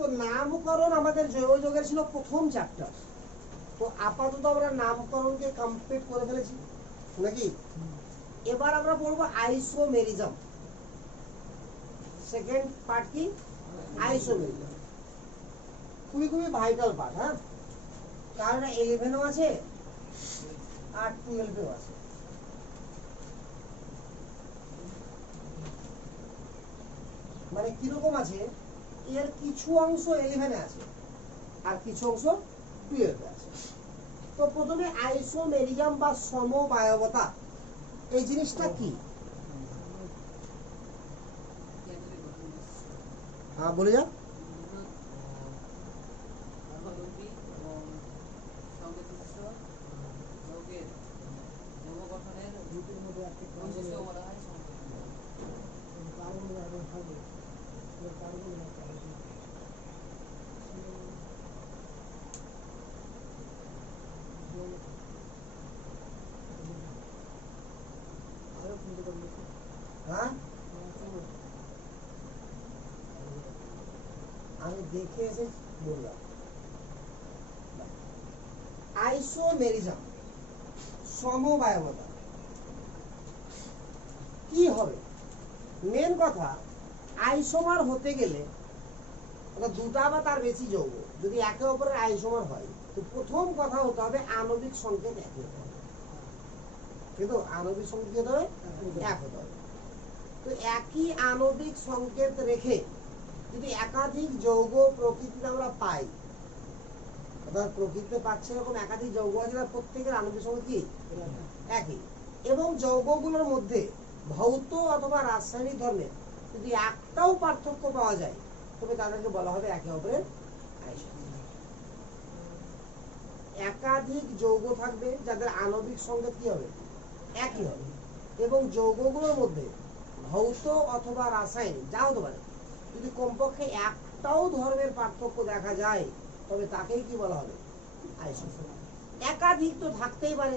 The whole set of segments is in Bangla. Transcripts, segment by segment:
তো নামকরণ আমাদের জৈব যৌগের ছিল প্রথম চ্যাপ্টার, তো আপাতত আমরা নামকরণকে কমপ্লিট করে ফেলেছি নাকি। এবার আমরা পড়বো আইসোমেরিজম। সেকেন্ড পার্ট কি? আইসোমেরিজম। খুবই খুবই ভাইটাল পার্ট। হ্যাঁ, কারণ 11ও আছে আর 12এও আছে। মানে কিরকম আছে, এর কিছু অংশ 11-এ আছে আর কিছু অংশ 12-এ আছে। তো প্রথমে আইসোমেরিজম বা সমবায়বতা, এই জিনিসটা কি? হ্যাঁ বলে যাও। হ্যাঁ, আমি দেখে এসে বললাম আইসোমেরিজম সমবায়বতা কি হবে। মেন কথা, আইসোমার হতে গেলে দুটা বা তার বেশি যৌগ যদি একে অপরের আইসোমার হয়, তো প্রথম কথা হতে হবে আণবিক সংকেত এক হতে হবে। কিন্তু আণবিক সংকেত হতে হবে এক হতে হবে। তো একই আণবিক সংকেত রেখে যদি একাধিক যৌগ প্রকৃতিতে আমরা পাই, অর্থাৎ প্রকৃতিতে পাচ্ছে এরকম একাধিক যৌগ আছে, প্রত্যেকের আণবিক সংকেত কি একই, এবং যৌগগুলোর মধ্যে ভৌত অথবা রাসায়নিক ধর্মের যদি একটাও পার্থক্য পাওয়া যায়, তবে তাদেরকে বলা হবে একে অপরের আইসোমার। একাধিক যৌগ থাকবে যাদের আণবিক সংকেত কি হবে একই হবে, এবং যৌগগুলোর মধ্যে ভৌত অথবা রাসায়নিক যা হতে পারে যদি কমপক্ষে একটাও ধর্মের পার্থক্য দেখা যায়, তবে তাকেই কি বলা হবে আইসোমার। একাধিক তো থাকতেই পারে,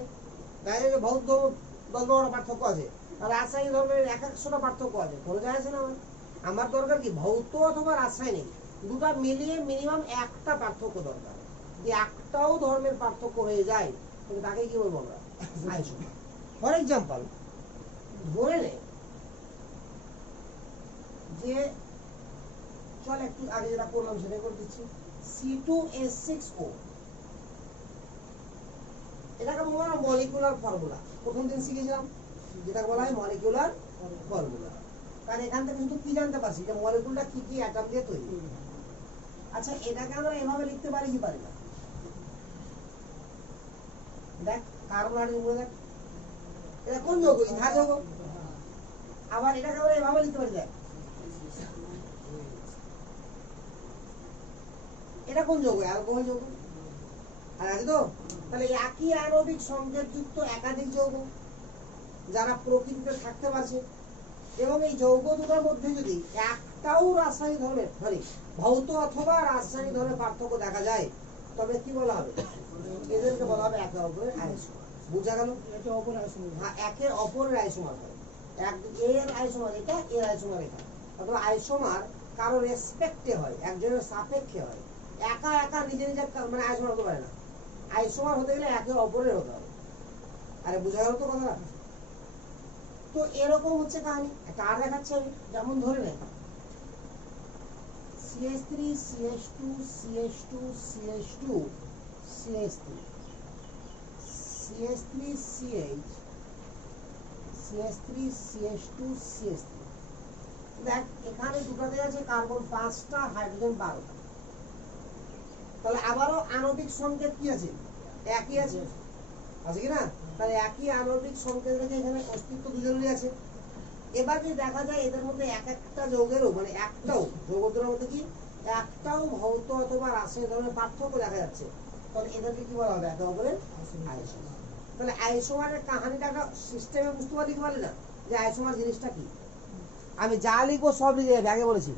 ভৌত ধর্ম 10-12টা পার্থক্য আছে, রাসায়নিক ধর্মের 100টা পার্থক্য আছে, কোনো যায় আছে না। আমার দরকার কি ভৌত অথবা রাসায়নিক দুটা মিলিয়ে মিনিমাম একটা পার্থক্য দরকার। যে একটাও ধর্মের পার্থক্য হয়ে যায়, তবে তাকে কি বলবো আমরা আইসোমার। ফর এক্সাম্পল, ধরে নে যে, চল একটু আগে যেটা করলাম সেটা করে দিচ্ছি, C2H6O, এটাকে বলা হয় মলিকুলার ফর্মুলা। প্রথম দিন শিখেছিলাম যেটা বলা হয় মলিকুলার ফর্মুলা। কারণ এখান থেকে শুধু কি জানতে পারছি যে মলিকুলটা কি কি অ্যাটম দিয়ে তৈরি। আচ্ছা, এটাকে আমরা এভাবে লিখতে পারি কি পারি না? দেখ কার্বন হাইড্রোজেন, দেখ এটা কোন যৌগ? ইথার যৌগ। আবার এটাকে আমরা এভাবে লিখতে পারি, দেখ এটা কোন যৌগ? অ্যালকোহল যৌগ। আর আছে তো, তাহলে একই আণবিক সংকেত যুক্ত একাধিক যৌগ যারা প্রকৃতিতে থাকতে পারছে, এবং এই যৌগ দুটোর মধ্যে যদি একটাও রাসায়নিক ধর্মের ভৌত অথবা রাসায়নিক ধর্মের পার্থক্য দেখা যায়, তবে কি বলা হবে? এদেরকে বলা হবে একে অপরের আইসোমার। বুঝা গেল? হ্যাঁ, একে অপরের আইসোমার হয়। এর আইসোমার এটা, এর আইসোমার এটা, অথবা আইসোমার কারো রেসপেক্টে হয়, একজনের সাপেক্ষে হয়। একা একা নিজে নিজে মানে আইসোমার হতে পারে না। আইসোমার হতে গেলে একে অপরের হতে হবে। আরে বুঝা গেল তো কথাটা? তো এরকম হচ্ছে কাহিনী। একটা আর দেখাচ্ছি আমি, যেমন ধরে নেই CH3 CH2 CH2 CH2 CH3 CH3 CH CH3 CH2 CH3। দেখ এখানে দুটাতে আছে কার্বন 5টা, হাইড্রোজেন 12টা। তাহলে আবারও আণবিক সংকেত কি আছে? একই আছে, আছে কি না? তাহলে একই আণবিক সংকেত রেখে এখানে অস্তিত্ব দুজনেরই আছে। এবার যদি দেখা যায় এদের মধ্যে এক একটা যৌগেরও মানে একটাও যৌগের মধ্যে কি একটাও ভৌত অথবা রাসায়নিক ধর্মের পার্থক্য দেখা যাচ্ছে, তাহলে এদেরকে কি বলা হবে? একে অপরের আইসোমার। তাহলে আইসোমারের কাহিনীটা সিস্টেমে বুঝতে পারি কি পারি না, যে আইসোমার জিনিসটা কি। আমি যা লিখবো সব লিখে যাবে, আগে বলেছি।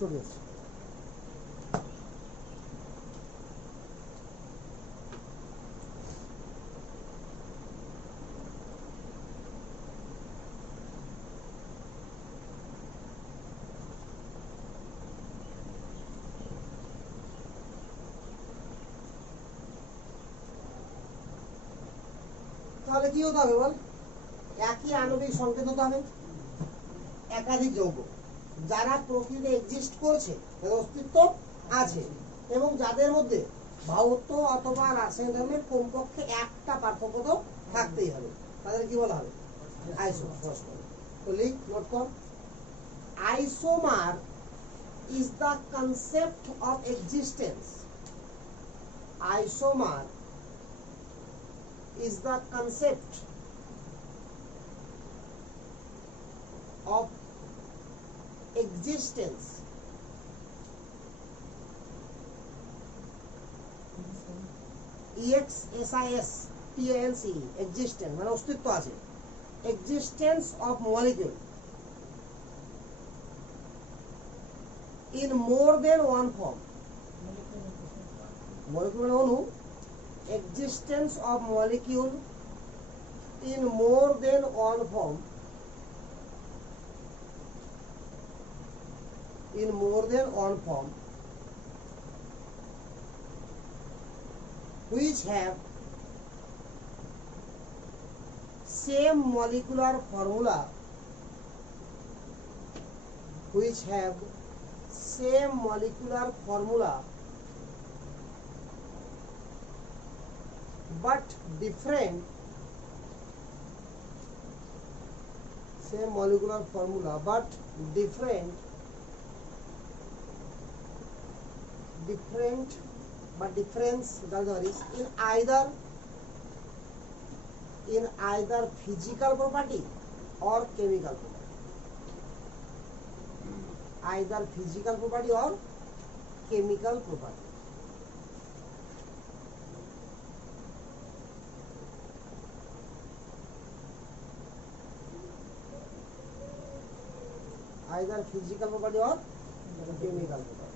চলে যাচ্ছে। তাহলে কি হতে হবে বল, একই আণবিক সংকেত হতে হবে, একাধিক যৌগ যারা প্রকৃতিতে এক্সিস্ট করছে, যাদের অস্তিত্ব আছে এবং যাদের মধ্যে ভৌত অথবা রাসায়নিক ধর্মের কমপক্ষে একটা পার্থক্য তো থাকতেই হবে, তাদের কি বলা হবে, আইসোমার। তো লিখ, নোট কর, isomer is the concept of existence. Isomer is the concept of existence. EXISTENCE, existence মানে অস্তিত্ব আছে, existence of molecule in more than one form. Molecule অণু, existence of molecule in more than one form, in more than one form, which have same molecular formula, which have same molecular formula but different, same molecular formula but different but difference is in either physical property or chemical property, either physical property or chemical property. Either physical property or chemical property.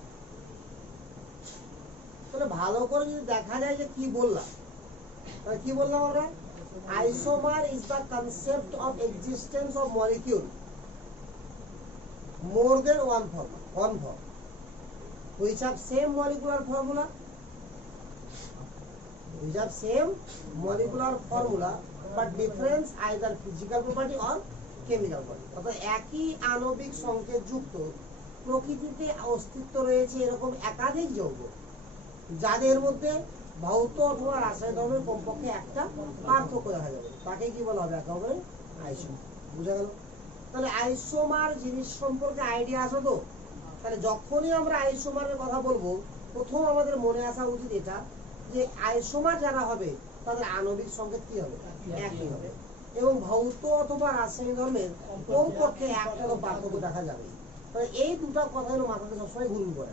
তাহলে ভালো করে যদি দেখা যায় যে কি বললাম, তাহলে কি বললাম আমরা, isomer is the concept of existence of molecule more than one form, which have same molecular formula, but difference either physical property or chemical property. অর্থাৎ একই আণবিক সংকেত যুক্ত প্রকৃতিতে অস্তিত্ব রয়েছে এরকম একাধিক যৌগ যাদের মধ্যে ভৌত অথবা রাসায়নিক ধর্মের কমপক্ষে একটা পার্থক্য দেখা যাবে, তাকে কি বলা হবে, একেবারে আইসোমার। বুঝা গেল? তাহলে আইসোমার জিনিস সম্পর্কে আইডিয়া আছে তো? তাহলে যখনই আমরা আইসোমারের কথা বলবো, প্রথম আমাদের মনে আসা উচিত এটা যে আইসোমার যারা হবে তাদের আণবিক সংকেত কি হবে, একই হবে এবং ভৌত অথবা রাসায়নিক ধর্মের কমপক্ষে একটা তো পার্থক্য দেখা যাবে। তাহলে এই দুটো কথা হলো মাথাতে সবসময় ঘুরঘুর করে,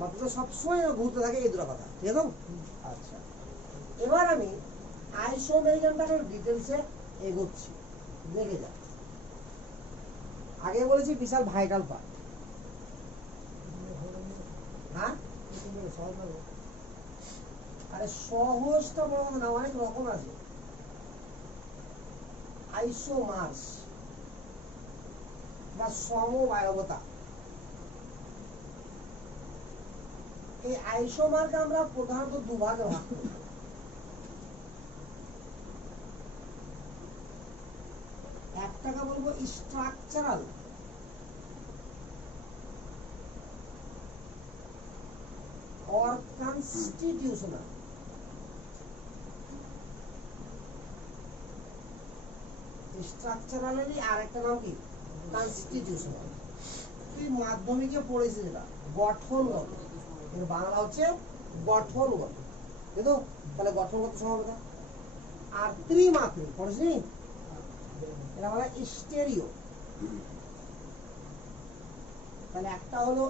মাথাতে সবসময় ঘুরতে থাকে এই দুটো কথা, ঠিক আছে? আচ্ছা, এবার আমি আইসোমেরিজমটাকে ডিটেলসে এগোচ্ছি, দেখে যা। আগে বলেছি বিশাল ভাইটাল পার্ট, হ্যাঁ? আরে সহজটা বলা না, অনেক রকম আছে। আইসোমার্স বা সমবায়বতা, এই আইসোমারকে আমরা প্রধানত দুভাগে ভাগ করি। একটাকে বলবো স্ট্রাকচারাল or constitutional। স্ট্রাকচারালেরই আরেকটা নাম কি, কনস্টিটিউশনাল। তুই মাধ্যমিকে পড়েছিস এটা, গঠনগত, এর বাংলা হচ্ছে গঠনগত, বুঝলো? তাহলে গঠনগত সমবেতা। আর ত্রিমাত্রিক পড়েছিস, এটা বলে স্টেরিও। তাহলে একটা হলো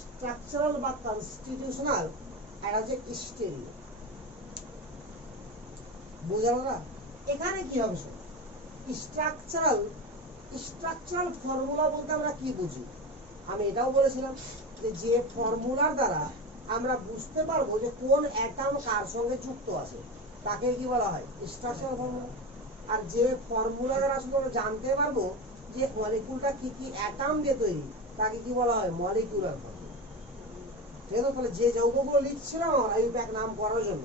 স্ট্রাকচারাল বা কনস্টিটিউশনাল, আর হচ্ছে স্টেরিও। বুঝালো না? এখানে কি হবে শোনো, স্ট্রাকচারাল ফর্মুলা বলতে আমরা কি বুঝি? আমি এটাও বলেছিলাম যে ফর্মুলার দ্বারা আমরা বুঝতে পারবো যে কোন অ্যাটম কার সঙ্গে যুক্ত আছে, তাকে কি বলা হয়, স্ট্রাকচারাল ফর্মুলা। আর যে ফর্মুলা দ্বারা শুধু আমরা জানতে পারবো যে মলিকিউলটা কি কি অ্যাটম দিয়ে তৈরি, তাকে কি বলা হয়, মলিকিউলার ফর্মুলা। ঠিক আছে? তাহলে যে যৌগগুলো লিখছিলাম আমরা ইউপ্যাক নাম করার জন্য,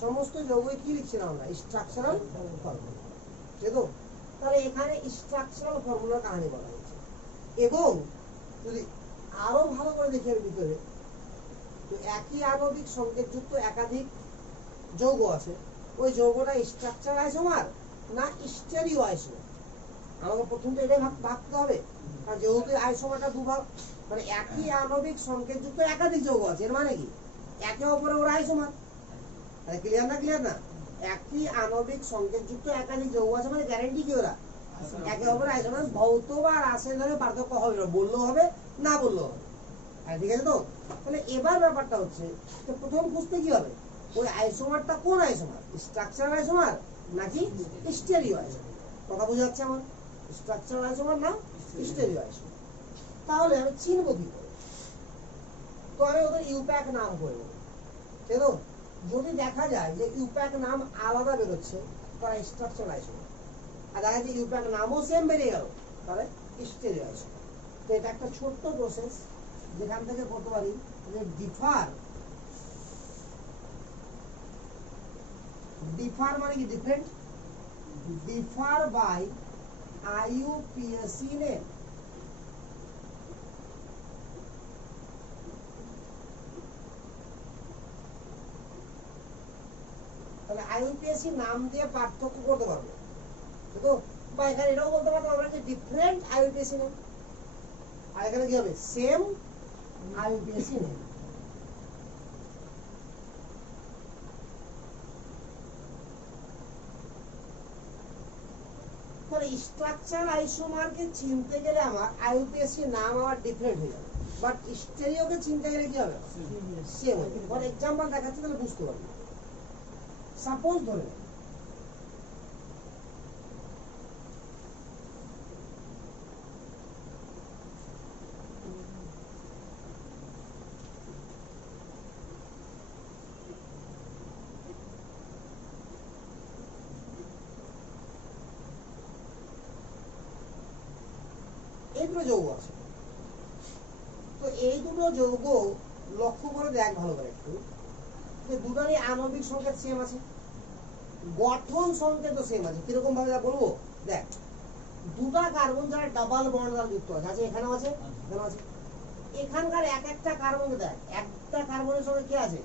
সমস্ত যৌগে কি লিখছিলাম আমরা স্ট্রাকচারাল ফর্মুলা, ঠিক তো? তাহলে এখানে স্ট্রাকচারাল ফর্মুলার কাহিনী বলা হয়েছে। এবং যদি আরো ভালো করে দেখি এর ভিতরে, তো একই আণবিক সংকেতযুক্ত একাধিক যৌগ আছে, ওই যৌগটা স্ট্রাকচার আইসোমার না স্টেরিও আইসোমার, আমাকে প্রথম তো এটাই ভাবতে হবে। কারণ যেহেতু আইসোমারটা দুভাগ, মানে একই আণবিক সংকেতযুক্ত একাধিক যৌগ আছে, এর মানে কি একে অপরে ওরা আইসোমার। আরে ক্লিয়ার না? ক্লিয়ার না? একই আণবিক সংকেতযুক্ত একাধিক যৌগ আছে মানে গ্যারান্টি কি ওরা একে অপরে আইসোমার। ভৌত বা রাসায়নিক পার্থক্য হবে না, বললেও হবে না বললেও হবে। ঠিক আছে তো? তাহলে এবার ব্যাপারটা হচ্ছে যে প্রথম খুঁজতে কি হবে, ওই আইসোমারটা কোন আইসোমার, স্ট্রাকচারাল আইসোমার নাকি স্টেরিও আইসোমার। কথা বোঝা যাচ্ছে আমার? স্ট্রাকচারাল আইসোমার না স্টেরিও আইসোমার। তাহলে আমি চিনবো কি করে? তো আমি ওদের ইউপ্যাক নাম করবো, ঠিক তো? যদি দেখা যায় যে ইউপ্যাক নাম আলাদা বেরোচ্ছে, তারা স্ট্রাকচারাল আইসোমার। আর দেখা যায় ইউপ্যাক নামও সেম বেরিয়ে গেল, তাহলে স্টেরিও আইসোমার। তো এটা একটা ছোট্ট প্রসেস, যেখান থেকে করতে পারি যে ডিফার মানে কি different, differ by IUPAC name. তাহলে IUPAC নাম দিয়ে পার্থক্য করতে পারবো, ঠিক তো? বা এখানে এটাও বলতে পারবো আমরা যে ডিফারেন্ট IUPAC নেম, আর এখানে কি হবে সেম IUPAC নেম। তাহলে স্ট্রাকচার আইসোমারকে চিনতে গেলে আমার IUPAC নাম আমার ডিফারেন্ট হয়ে যাবে, বাট স্টেরিওকে চিনতে গেলে কি হবে সেম হবে। ফর এক্সাম্পল দেখাচ্ছি তাহলে বুঝতে পারবে। সাপোজ ধরে এই দুটো যৌগ আছে, তো এই দুটো যৌগ লক্ষ্য করে দেখ ভালো করে একটু, যে দুটোরই আণবিক সংকেত সেম আছে, গঠন সংকেত সেম আছে। কিরকম ভাবে বলবো দেখ, দুটা কার্বন যারা ডাবল বন্ড দ্বারা যুক্ত আছে, এখানেও আছে এখানেও আছে, এখানকার এক একটা কার্বন দেখ, একটা কার্বনের সঙ্গে কি আছে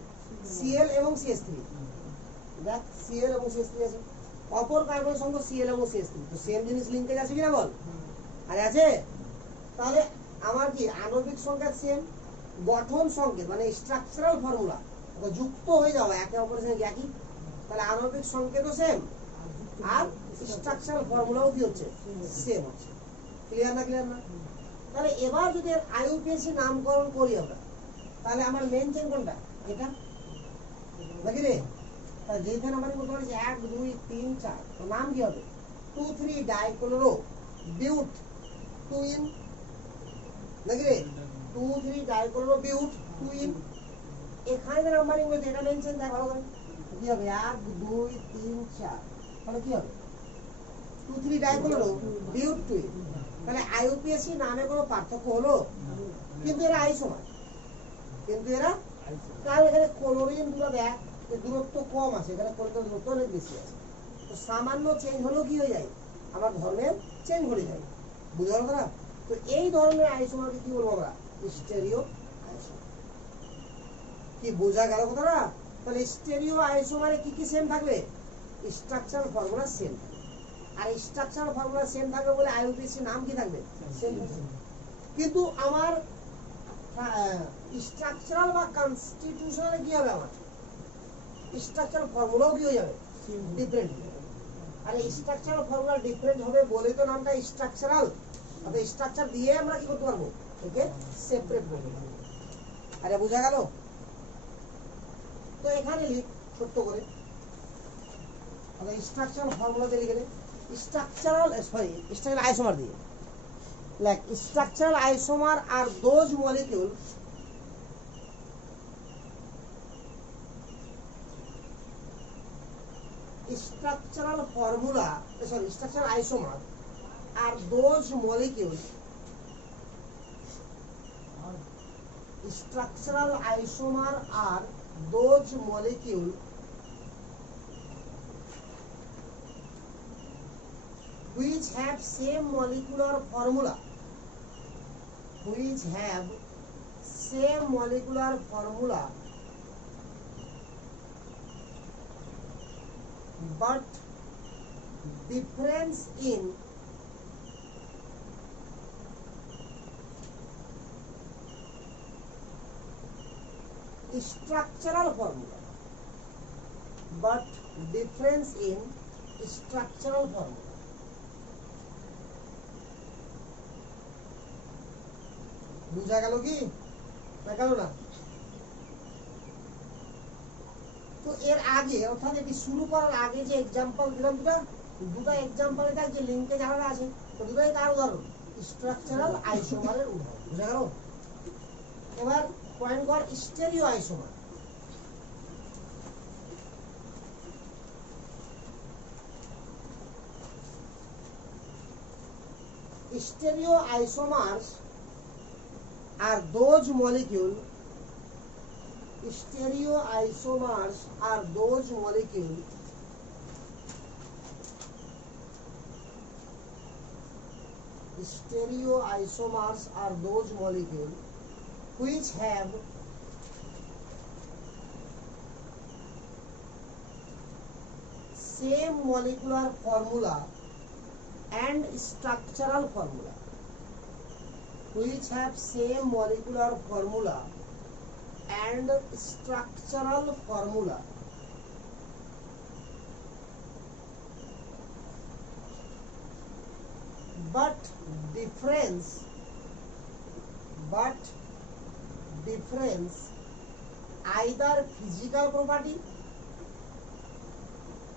Cl এবং CH3, দেখ Cl এবং CH3 আছে, অপর কার্বনের সঙ্গে Cl এবং CH3, তো সেম জিনিস লিংকেজ আছে কিনা বল? আরে আছে। তাহলে আমার কি আণবিক সংকেত সেম, গঠন সংকেত মানে স্ট্রাকচারাল ফর্মুলা যুক্ত হয়ে যাওয়া একে অপরের সঙ্গে একই, তাহলে আণবিক সংকেতও সেম আর স্ট্রাকচারাল ফর্মুলাও কি হচ্ছে সেম হচ্ছে। ক্লিয়ার না? ক্লিয়ার না? তাহলে এবার যদি IUPAC নামকরণ করি আমরা, তাহলে আমার মেন চেইন কোনটা এটা নাকি রে? তাহলে যেখানে আমরা বলতে পারি যে 1 2 3 4, তো নাম কি হবে 2 3 ডাইক্লোরো বিউট টুইন নাকি রে? 2 3 ডাইক্লোরো বিউট টুইন। এখানে যে নাম্বারিং হয়েছে এটা মেন চেইন দেখ ভালো করে, কি হবে 1 2 3 4, তাহলে কি হবে 2 3 ডাইক্লোরো বিউট টুইন। তাহলে IUPAC নামে কোনো পার্থক্য হলো? কিন্তু এরা আইসোমার, কিন্তু এরা, কারণ এখানে ক্লোরিন গুলো দেখ দূরত্ব কম আছে, এখানে ক্লোরিন দূরত্ব অনেক বেশি আছে, তো সামান্য চেঞ্জ হলেও কি হয়ে যায় আমার ধর্মের চেঞ্জ হয়ে যায়। বুঝতে পারো না? তো এই ধরনের আইসোমারকে কি বলবো আমরা স্টেরিও আইসোমার। কি বোঝা গেল কথাটা? তাহলে স্টেরিও আইসোমারে কি কি সেম থাকবে? স্ট্রাকচারাল ফর্মুলা সেম থাকবে, আর স্ট্রাকচারাল ফর্মুলা সেম থাকবে বলে IUPAC নাম কি থাকবে সেম। কিন্তু আমার স্ট্রাকচারাল বা কনস্টিটিউশনাল কি হবে, আমার স্ট্রাকচারাল ফর্মুলাও কি হয়ে যাবে ডিফারেন্ট। আর স্ট্রাকচারাল ফর্মুলা ডিফারেন্ট হবে বলে তো নামটা স্ট্রাকচারাল, অর্থাৎ স্ট্রাকচার দিয়ে আমরা কি করতে পারবো একে সেপারেট করতে পারবো। আরে বোঝা গেল? তো এখানে লিখ ছোট্ট করে, স্ট্রাকচারাল ফর্মুলাতে লিখে স্ট্রাকচারাল আইসোমার দিয়ে, like structural isomer are those molecules structural isomer are those molecules structural isomer are those molecules which have same molecular formula, which have same molecular formula but difference in structural formula, but difference in structural formula. বুঝা গেল কি না গেল না? তো এর আগে অর্থাৎ এটি শুরু করার আগে যে এক্সাম্পল দিলাম দুটো এক্সাম্পল এটা যে লিঙ্কে যারা আছে তো দুটোই তার উদাহরণ, স্ট্রাকচারাল আইসোমারের উদাহরণ। বুঝা গেল? এবার পয়েন্ট কর stereo isomer. Stereoisomers are those molecules. Stereoisomers are those molecules Stereoisomers are those molecules which have same molecular formula and structural formula, which have same molecular formula and structural formula, but difference either physical property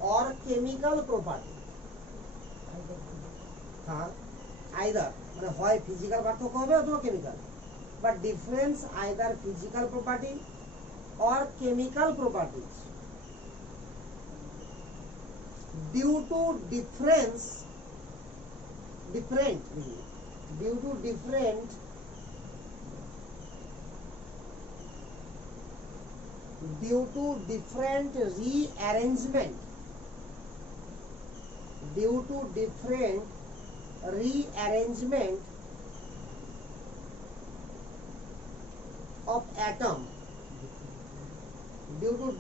or chemical property. either মানে হয় ফিজিক্যাল পার্থক্য হবে অথবা chemical, but difference either physical property or chemical properties due to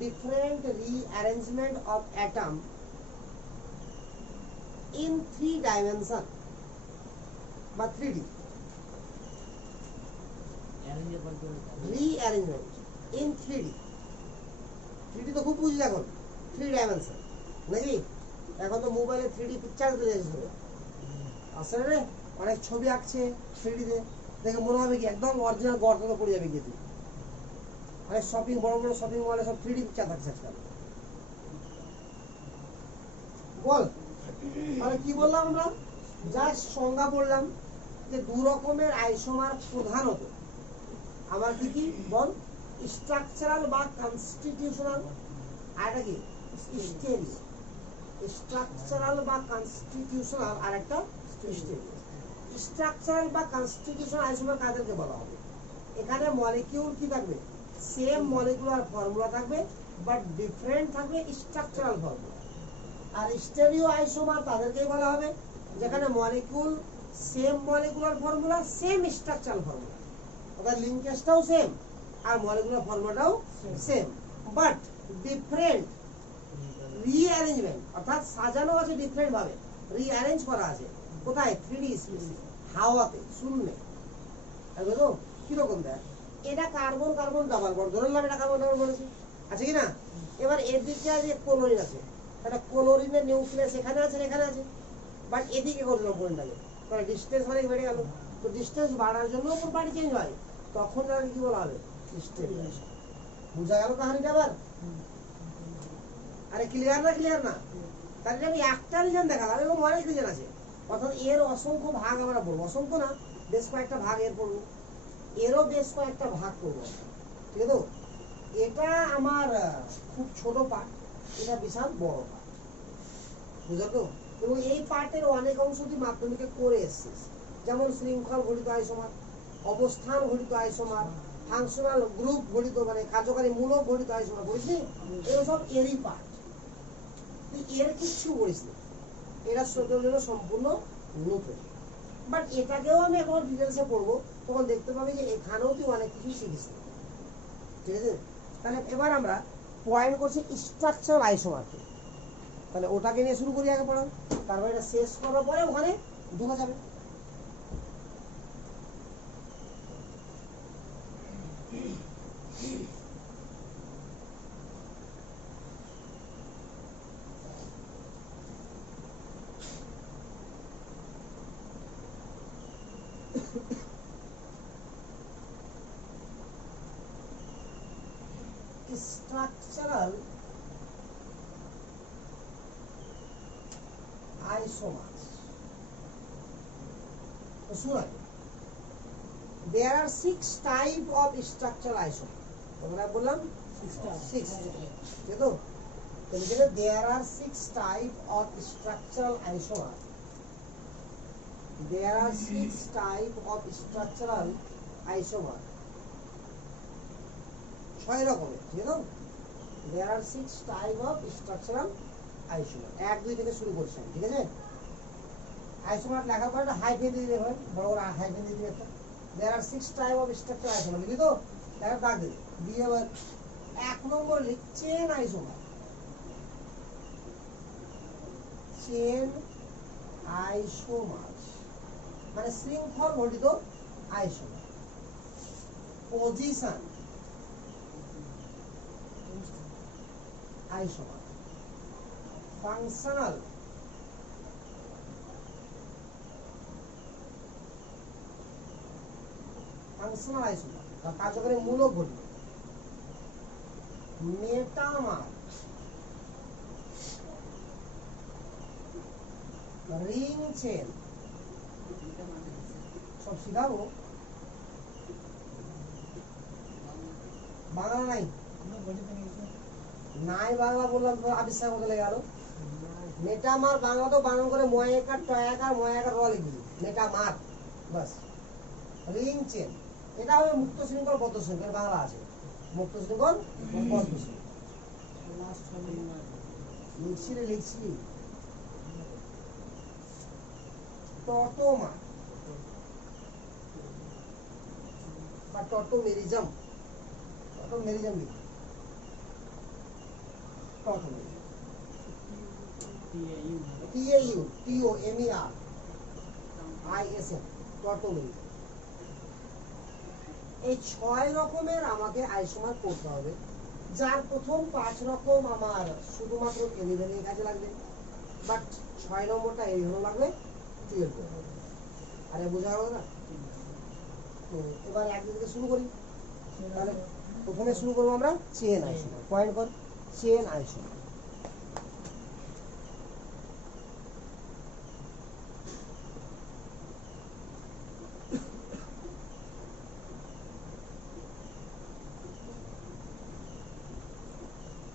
different rearrangement of atom, in 3 dimension বা 3D rearrangement in 3D তো খুব বুঝি এখন 3 dimension নাকি? এখন তো মোবাইলে 3D পিকচার দিলে আসলে রে অনেক ছবি আঁকছে 3D তে, দেখে মনে হবে কি একদম অরিজিনাল গর্তে পড়ে যাবে কি তুই। অনেক শপিং বড় বড় শপিং মলে সব 3D পিকচার থাকছে আজকাল। বল মানে কি বললাম আমরা? জাস্ট সংজ্ঞা বললাম যে দু রকমের আইসোমার প্রধানত আমার কি বল, স্ট্রাকচারাল বা কনস্টিটিউশনাল, আর এটা কি স্টেরিও। স্ট্রাকচারাল বা কনস্টিটিউশনাল আর একটা স্টেরিও। স্ট্রাকচারাল বা কনস্টিটিউশনাল আইসোমার কাদেরকে বলা হবে? এখানে মলিকিউল কি থাকবে? সেম মলিকুলার ফর্মুলা থাকবে বাট ডিফারেন্ট থাকবে স্ট্রাকচারাল ফর্মুলা। আর স্টেরিও আইসোমার তাদেরকেই বলা হবে যেখানে molecule same molecular formula same structural formula, অর্থাৎ লিঙ্কেজটাও সেম আর মলিকুলার ফর্মুলাটাও সেম বাট ডিফারেন্ট রিঅ্যারেঞ্জমেন্ট, অর্থাৎ সাজানো আছে ডিফারেন্ট ভাবে, রিঅ্যারেঞ্জ করা আছে কোথায়? 3D স্পেস, হাওয়াতে, শূন্যে। বুঝলো কিরকম দেখ? এটা কার্বন কার্বন ডাবল বন্ড, ধরলাম এটা কার্বন ডাবল বলেছি, আছে কি না? এবার এর দিকে যে ক্লোরিন আছে, এটা ক্লোরিনের নিউক্লিয়াস এখানে আছে এখানে আছে, বাট এদিকে করলাম বন্ডটাকে, মানে ডিসটেন্স অনেক বেড়ে গেল। তো ডিসটেন্স বাড়ার জন্য প্রপার্টি চেঞ্জ হয়, তখন তাকে কি বলা হবে? স্টেরিও। বুঝা গেল কাহিনীটা? আবার আরে ক্লিয়ার না? ক্লিয়ার না? তাহলে আমি একটা রিজন দেখালাম, এরকম অনেক রিজন আছে, অর্থাৎ এর অসংখ্য ভাগ আমরা পড়বো, অসংখ্য না বেশ কয়েকটা ভাগ এর পড়বো, এরও বেশ কয়েকটা ভাগ করবো, ঠিক আছে? এটা আমার খুব ছোট পার্ট, এটা বিশাল বড় পার্ট, বুঝলো তো? এবং এই পার্টের অনেক অংশ তুই মাধ্যমিকে করে এসছিস, যেমন শৃঙ্খল ঘটিত আইসোমার, অবস্থান ঘটিত আইসোমার, ফাংশনাল গ্রুপ ঘটিত মানে কার্যকারী মূলক ঘটিত আইসোমার, বুঝলি? এগুলো সব এরই পার্ট, তুই এর কিচ্ছু বলিস না, এটা তোর জন্য সম্পূর্ণ নতুন। বাট এটাকেও আমি এখন ডিটেলসে পড়বো, তখন দেখতে পাবি যে এখানেও তুই অনেক কিছু শিখিস। ঠিক আছে, তাহলে এবার আমরা পয়েন্ট করছি স্ট্রাকচারাল আইসোমারকে। তাহলে ওটাকে নিয়ে শুরু করি আগে পড়া, তারপর এটা শেষ করার পরে ওখানে ঢোকা যাবে। Structural isomers. There are 6 types of structural isomers. তোমরা বললাম 6, ঠিক তো? তাহলে there are 6 types of structural isomers. There are 6 types of structural isomers. 6 রকমের, ঠিক আছে? There are 6 types of structural isomers. 1 2 থেকে শুরু করছি, ঠিক আছে? আইসোমার লেখার পর একটা হাইফেন দিয়ে দিতে হয়, বড় বড় হাইফেন দিয়ে দিতে একটা। There are 6 types of structural isomers, লিখি তো? দেখা দাগ দিই। দিয়ে আবার 1 নম্বর লিখ চেন আইসোমার। চেন আইসোমার মানে শৃঙ্খল ঘটিত isomer. Position isomer, functional isomer কার্যকরী মূলক ঘটিত। মেটামার, রিং চেন, সব শিখাবো। বাংলা নাই, নাই বাংলা বললাম তো আবিষ্কার করতে লেগে গেল। মেটামার বাংলা তো বানান করে ময়াকার টয়াকার ময়াকার র লিখবি, মেটামার বাস। রিং চেন এটা হবে মুক্ত শৃঙ্খল বদ্ধ শৃঙ্খল, বাংলা আছে মুক্ত শৃঙ্খল বদ্ধ শৃঙ্খল। লিখছি টটোমার বা টটোমেরিজম, টটোমেরিজম লিখি। এই 6 রকমের আমাকে আইসোমার করতে হবে, যার প্রথম 5 রকম আমার শুধুমাত্র এলিভেনের কাজে লাগবে, বাট 6 নম্বরটা এলিভেনও লাগবে, 12 লাগবে। আরে বোঝা গেল না? তো এবার একদিন থেকে শুরু করি। তাহলে প্রথমে শুরু করবো আমরা চেন আইসোমার। পয়েন্ট কর চেন আইসোমার।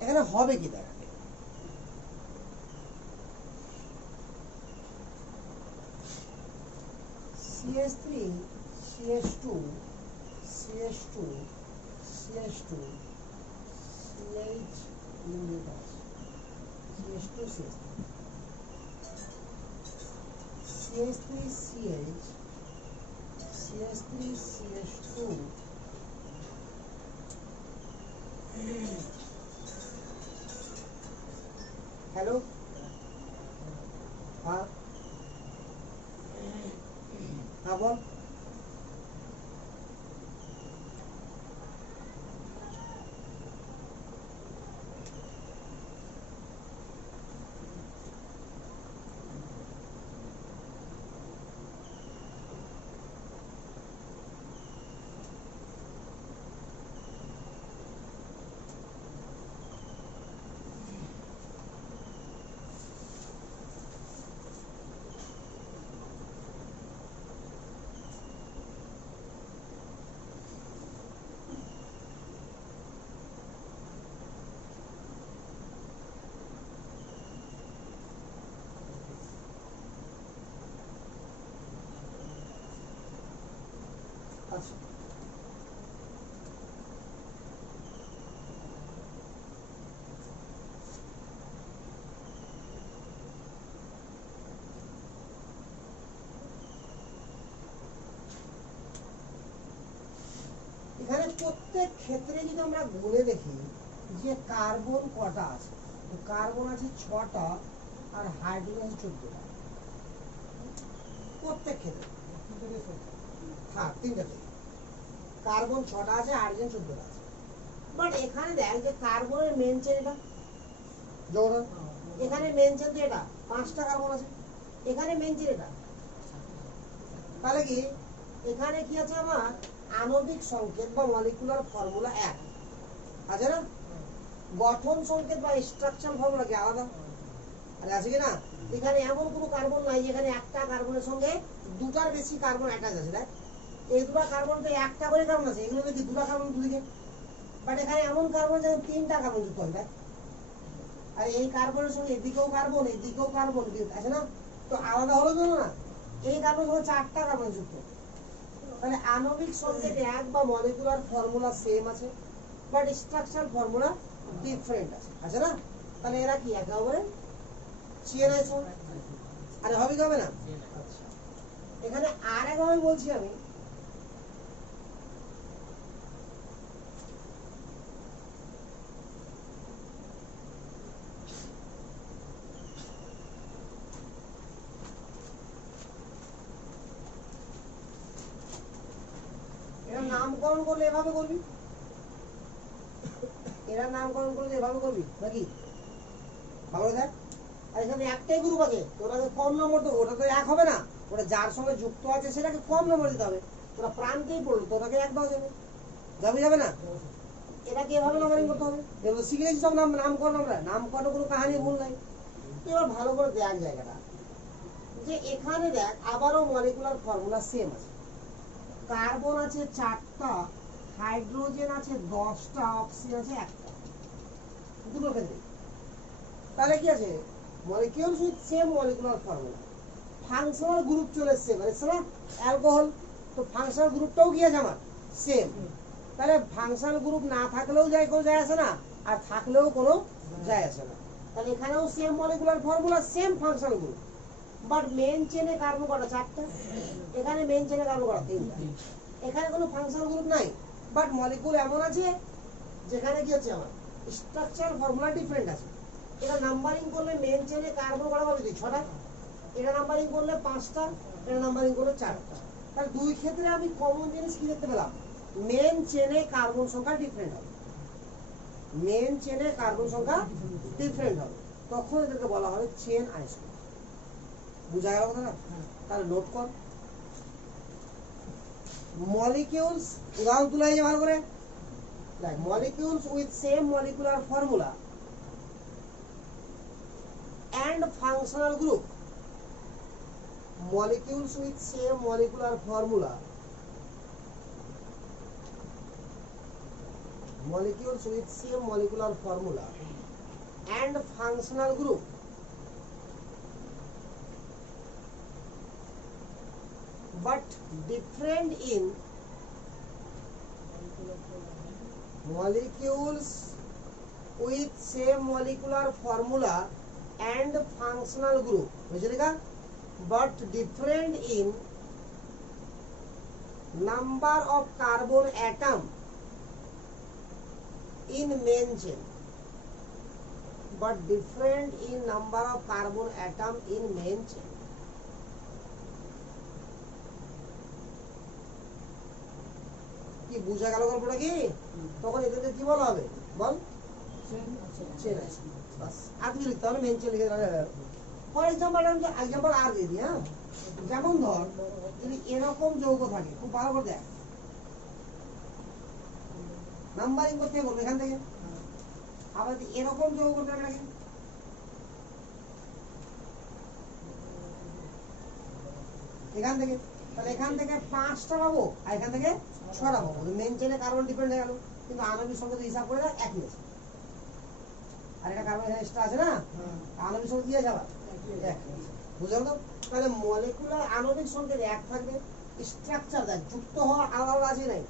এখানে হবে কি দেখাবে, CH3 CH2 CH2 CH2 CH CH2 CH3 CH CH3 CH2 hello हाँ हाँ बोल। अच्छा এখানে প্রত্যেক ক্ষেত্রে যদি আমরা গুণে দেখি যে কার্বন কটা আছে, তো কার্বন আছে 6টা আর হাইড্রোজেন আছে 14টা। প্রত্যেক ক্ষেত্রে হ্যাঁ 3টাতে কার্বন 6টা আছে, হাইড্রোজেন 14টা আছে। বাট এখানে দেখ যে কার্বনের মেন চেন এটা যৌগ, এখানে মেন চেন তো এটা 5টা কার্বন আছে, এখানে মেন চেন এটা। তাহলে কি এখানে কি আছে আমার আণবিক সংকেত বা মলিকুলার ফর্মুলা এক আছে না, গঠন সংকেত বা স্ট্রাকচার ফর্মুলা কি আলাদা আছে কি না? এখানে এমন কোনো কার্বন নাই যেখানে একটা কার্বনের সঙ্গে দুটার বেশি কার্বন অ্যাটাচ আছে, দেখ এই দুটা কার্বনতে একটা করে কার্বন আছে, এগুলো দেখি দুটা কার্বন দুদিকে। বাট এখানে এমন কার্বন যেখানে 3টা কার্বন যুক্ত হয়, দেখ আর এই কার্বনের সঙ্গে এদিকেও কার্বন আছে না, তো আলাদা হলো কেন না? এই কার্বনের সঙ্গে 4টা কার্বন যুক্ত। তাহলে আণবিক সংকেত এক বা মলিকুলার ফর্মুলা সেম আছে, বাট স্ট্রাকচার ফর্মুলা ডিফারেন্ট আছে না? তাহলে এরা কি একেবারে চেন আছে, আরে হবে কি হবে না? আচ্ছা এখানে আর একভাবে বলছি আমি, এরা নামকরণ করলে এভাবে করবি, এরা নামকরণ করলে এভাবে করবি নাকি? ভালো দেখ, আর এখানে একটাই গ্রুপ আছে, ওটাকে কম নম্বর দেবো, ওটা তো এক হবে না, ওটা যার সঙ্গে যুক্ত আছে সেটাকে কম নম্বর দিতে হবে। ওরা প্রান্তেই পড়লো তো ওটাকে এক দেওয়া যাবে, যাবে না? এটাকে এভাবে নাম্বারিং করতে হবে। এবার শিখে গেছি সব নামকরণ, আমরা নামকরণ কোনো কাহিনী ভুল নাই। এবার ভালো করে দেখ জায়গাটা যে এখানে দেখ আবারও মলিকুলার ফর্মুলা সেম আছে, কার্বন আছে 4টা, হাইড্রোজেন আছে 10টা, অক্সিজেন আছে 1টা, দুটো ক্ষেত্রে। তাহলে কি আছে molecules with same molecular formula, functional group চলে এসছে, মানে না অ্যালকোহল, তো ফাংশনাল গ্রুপটাও কি আছে আমার সেম। তাহলে ফাংশনাল গ্রুপ না থাকলেও কোনো যায় আসে না, আর থাকলেও কোনো যায় আসে না। তাহলে এখানেও same molecular formula, same functional group, but main চেনে কার্বন কটা 4টা, এখানে মেন চেনে কার্বন কটা 3টা। এখানে কোনো ফাংশনাল গ্রুপ নাই, বাট মলিকুল এমন আছে যেখানে কি হচ্ছে আমার স্ট্রাকচার ফর্মুলা ডিফারেন্ট আছে। এটা নাম্বারিং করলে মেন চেনে কার্বন কটা পাবে 6টা, এটা নাম্বারিং করলে 5টা, এটা নাম্বারিং করলে 4টা। তাহলে দুই ক্ষেত্রে আমি কমন জিনিস কি দেখতে পেলাম, মেন চেনে কার্বন সংখ্যা ডিফারেন্ট হবে, মেন চেনে কার্বন সংখ্যা ডিফারেন্ট হবে, তখন এটাকে বলা হবে চেন আইসোটোপ। বুঝা গেল কথা না? তাহলে নোট কর মলিকিউলস, উদাহরণ তুলে এই যে ভালো করে দেখ, molecules with same molecular formula and functional group, molecules with same molecular formula, molecules with same molecular formula and functional group, but different in molecules with same molecular formula and functional group, বুঝলি? but different in number of carbon atom in main chain, but different in number of carbon atom in main chain. কি বুঝা গেল গল্পটা কি? তখন এটাকে কি বলা হবে বল? চেন আছে। বাস আর কি লিখতে হবে? মেন চেন লিখে দেওয়া যাবে। ফর এক্সাম্পল আমি এক্সাম্পল আর দিয়ে দিই, হ্যাঁ? যেমন ধর যদি এরকম যৌগ থাকে, খুব ভালো করে দেখ, নাম্বারিং করতে বলবো এখান থেকে, আবার যদি এরকম যৌগ করতে হবে নাকি এখান থেকে, তাহলে এখান থেকে 5টা পাবো আর এখান থেকে 6টা পাবো। মেন চেনে কার্বন ডিফারেন্ট হয়ে গেল, কিন্তু আণবিক সংকেত হিসাব করে দেখ একই আছে। আর এটা কার্বন এক্সট্রা আছে না, আণবিক সংকেত কি আছে আবার এক। বুঝলো তো? তাহলে মলিকুলার আণবিক সংকেত এক থাকবে, স্ট্রাকচার দেখ যুক্ত হওয়া আলাদা আছে নাই,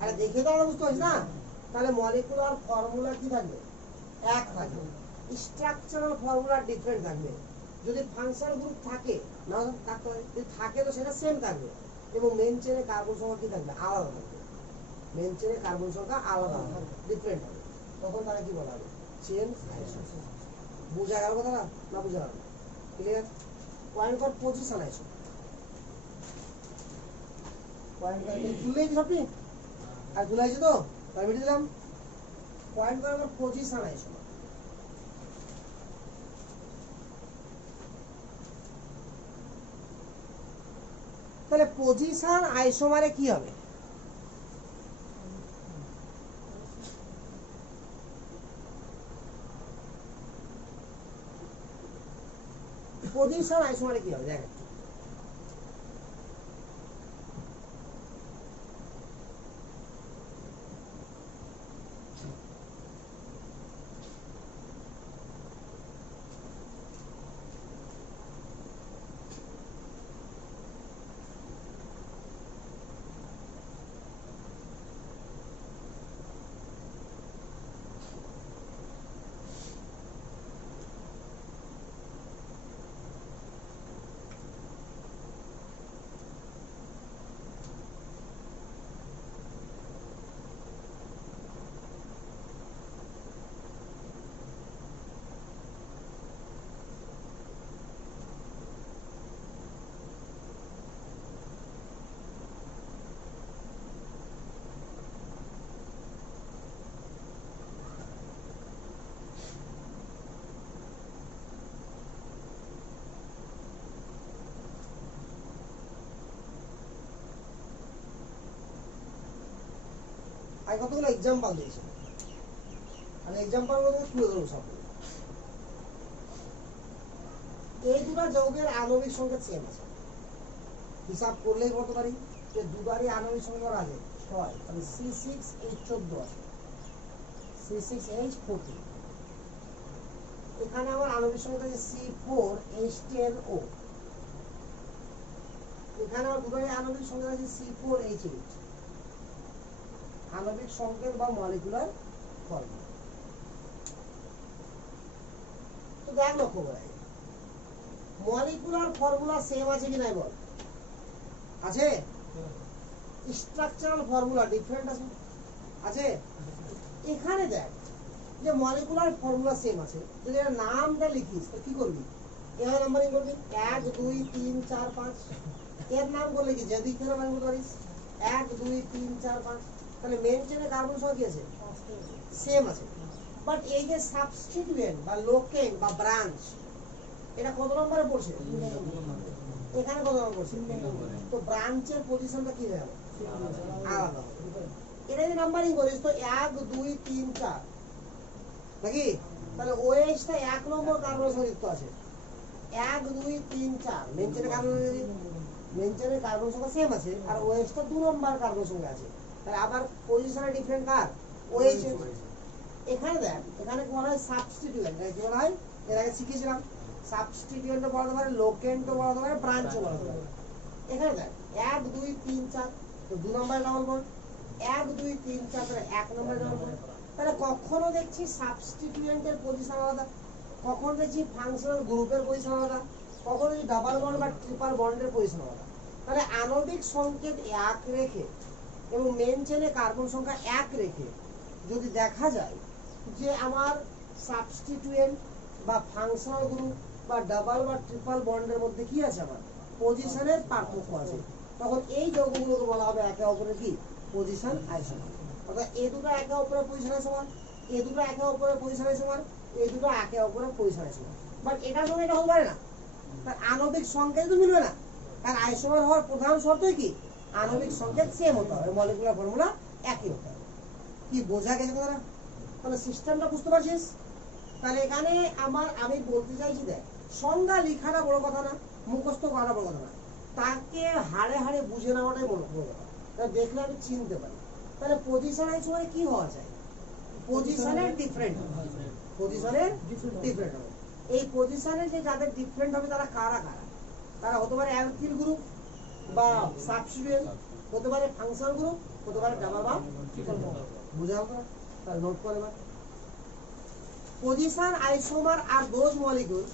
আরে দেখে তো আমরা বুঝতে পারছি না। তাহলে মলিকুলার ফর্মুলা কি থাকবে? এক থাকবে, স্ট্রাকচারাল ফর্মুলা ডিফারেন্ট থাকবে। যদি ফাংশনাল গ্রুপ থাকে না থাকতে পারে, যদি থাকে তো সেটা সেম থাকবে, এবং মেন চেনে কার্বন সংখ্যা কি থাকবে? আলাদা থাকবে। মেন চেনে কার্বন সংখ্যা আলাদা ডিফারেন্ট হবে, তখন তারা কি বলা হবে? Chain isomer. বুঝা গেল কথাটা না বুঝা গেল? Clear? Point four position isomer. Point তুললেই তো সবটি আর তুলে আছে তো তাই বেরিয়ে দিলাম। পয়েন্ট ফর আমার পজিশন আইসোমার। তাহলে পজিশন আইসোমারে কি হবে? পজিশন আইসোমারে কি হবে দেখেন। আর কতগুলো এক্সাম্পল দিয়েছে, আমি এক্সাম্পল মধ্যে তুলে ধরবো সব। এই দুটো যৌগের আণবিক সংখ্যা সেম আছে, হিসাব করলেই বলতে পারি যে দুবারই আণবিক সংখ্যা আছে 6, তাহলে C6H14 আছে, C6H14। এখানে আমার আণবিক সংখ্যা আছে C4H10O, এখানে আমার দুবারই আণবিক সংখ্যা আছে C4H8। আণবিক সংকেত বা মলিকুলার ফর্মুলা তো দেখ লক্ষ্য করে মলিকুলার ফর্মুলা সেম আছে কি নাই বল? আছে। স্ট্রাকচারাল ফর্মুলা ডিফারেন্ট আছে, আছে। এখানে দেখ যে মলিকুলার ফর্মুলা সেম আছে, যদি এর নামটা লিখিস তো কি করবি? এভাবে নাম্বারিং করবি 1 2 3 4 5। এর নাম করলে কি যদি এখানে নাম্বার করতে পারিস 1 2 3 4 5, তাহলে মেন চেনে কার্বন সংখ্যা কি আছে? সেম আছে। বাট এই যে সাবস্টিটিউয়েন্ট বা লোকেন বা ব্রাঞ্চ, এটা কত নম্বরে পড়ছে? এখানে কত নম্বর পড়ছে? তো ব্রাঞ্চের পজিশনটা কি হবে? আলাদা হবে। এটা যদি নাম্বারিং করিস তো 1 2 3 4 নাকি? তাহলে ওএইচ টা 1 নম্বর কার্বনের সাথে যুক্ত আছে। 1 2 3 4 মেন চেনে কার্বন সংখ্যা সেম আছে আর ওএইচ টা 2 নম্বর কার্বন সংখ্যা আছে, তাহলে আবার পজিশনে ডিফারেন্ট কার? ওএইচ। এখানে দেখ এখানে কি বলা হয়? সাবস্টিটিউয়েন্ট। কি বলা হয়? এর আগে শিখেছিলাম সাবস্টিটিউয়েন্টও বলা যেতে পারে, লোকেন্টও বলা যেতে পারে, ব্রাঞ্চও বলা যেতে পারে। এখানে দেখ 1 2 3 4 তো 2 নম্বরে ডাবল বন্ড, 1 2 3 4 তাহলে 1 নম্বরে ডাবল বন্ড। তাহলে কখনো দেখছি সাবস্টিটিউয়েন্টের পজিশন আলাদা, কখনো দেখছি ফাংশনাল গ্রুপের পজিশন আলাদা, কখনো দেখছি ডাবল বন্ড বা ট্রিপল বন্ডের পজিশন আলাদা। তাহলে আণবিক সংকেত 1 রেখে এবং মেন চেনে কার্বন সংখ্যা 1 রেখে যদি দেখা যায় যে আমার সাবস্টিটিউয়েন্ট বা ফাংশনাল গ্রুপ বা ডাবল বা ট্রিপল বন্ডের মধ্যে কি আছে? আমার পজিশনের পার্থক্য আছে, তখন এই যৌগগুলোকে বলা হবে একে অপরের কি? Position isomer. অর্থাৎ এই দুটো একে অপরের পজিশন আইসোমার, এই দুটো একে অপরের পজিশন আইসোমার, এই দুটো একে অপরের পজিশন আইসোমার। বাট এটার সঙ্গে এটা হতে পারে না, তার আণবিক সংকেত তো মিলবে না, কারণ আইসোমার হওয়ার প্রধান শর্তই কি? আণবিক সংকেত সেম হতে হবে, মলিকুলার ফর্মুলা একই হতে হবে। কি বোঝা গেছে কথাটা? তাহলে সিস্টেমটা বুঝতে পারছিস? তাহলে এখানে আমি বলতে চাইছি দেখ সংজ্ঞা লেখাটা বড় কথা না, মুখস্থ করাটা বড় কথা না, তাকে হাড়ে হাড়ে বুঝে নেওয়াটাই বড় কথা। তা দেখলে আমি চিনতে পারি। তাহলে পজিশন আইসোমারে কি হওয়া যায়? পজিশনের ডিফারেন্ট হবে, পজিশনের ডিফারেন্ট হবে। এই পজিশনের যে যাদের ডিফারেন্ট হবে তারা কারা কারা? তারা হতে পারে অ্যালকিল গ্রুপ বা সাবস্টিটিউয়েন্ট, হতে পারে ফাংশনাল গ্রুপ, হতে পারে ডাবল বা ট্রিপল বন্ড। বুঝা গেল? তাহলে নোট করে এবার position isomer are those molecules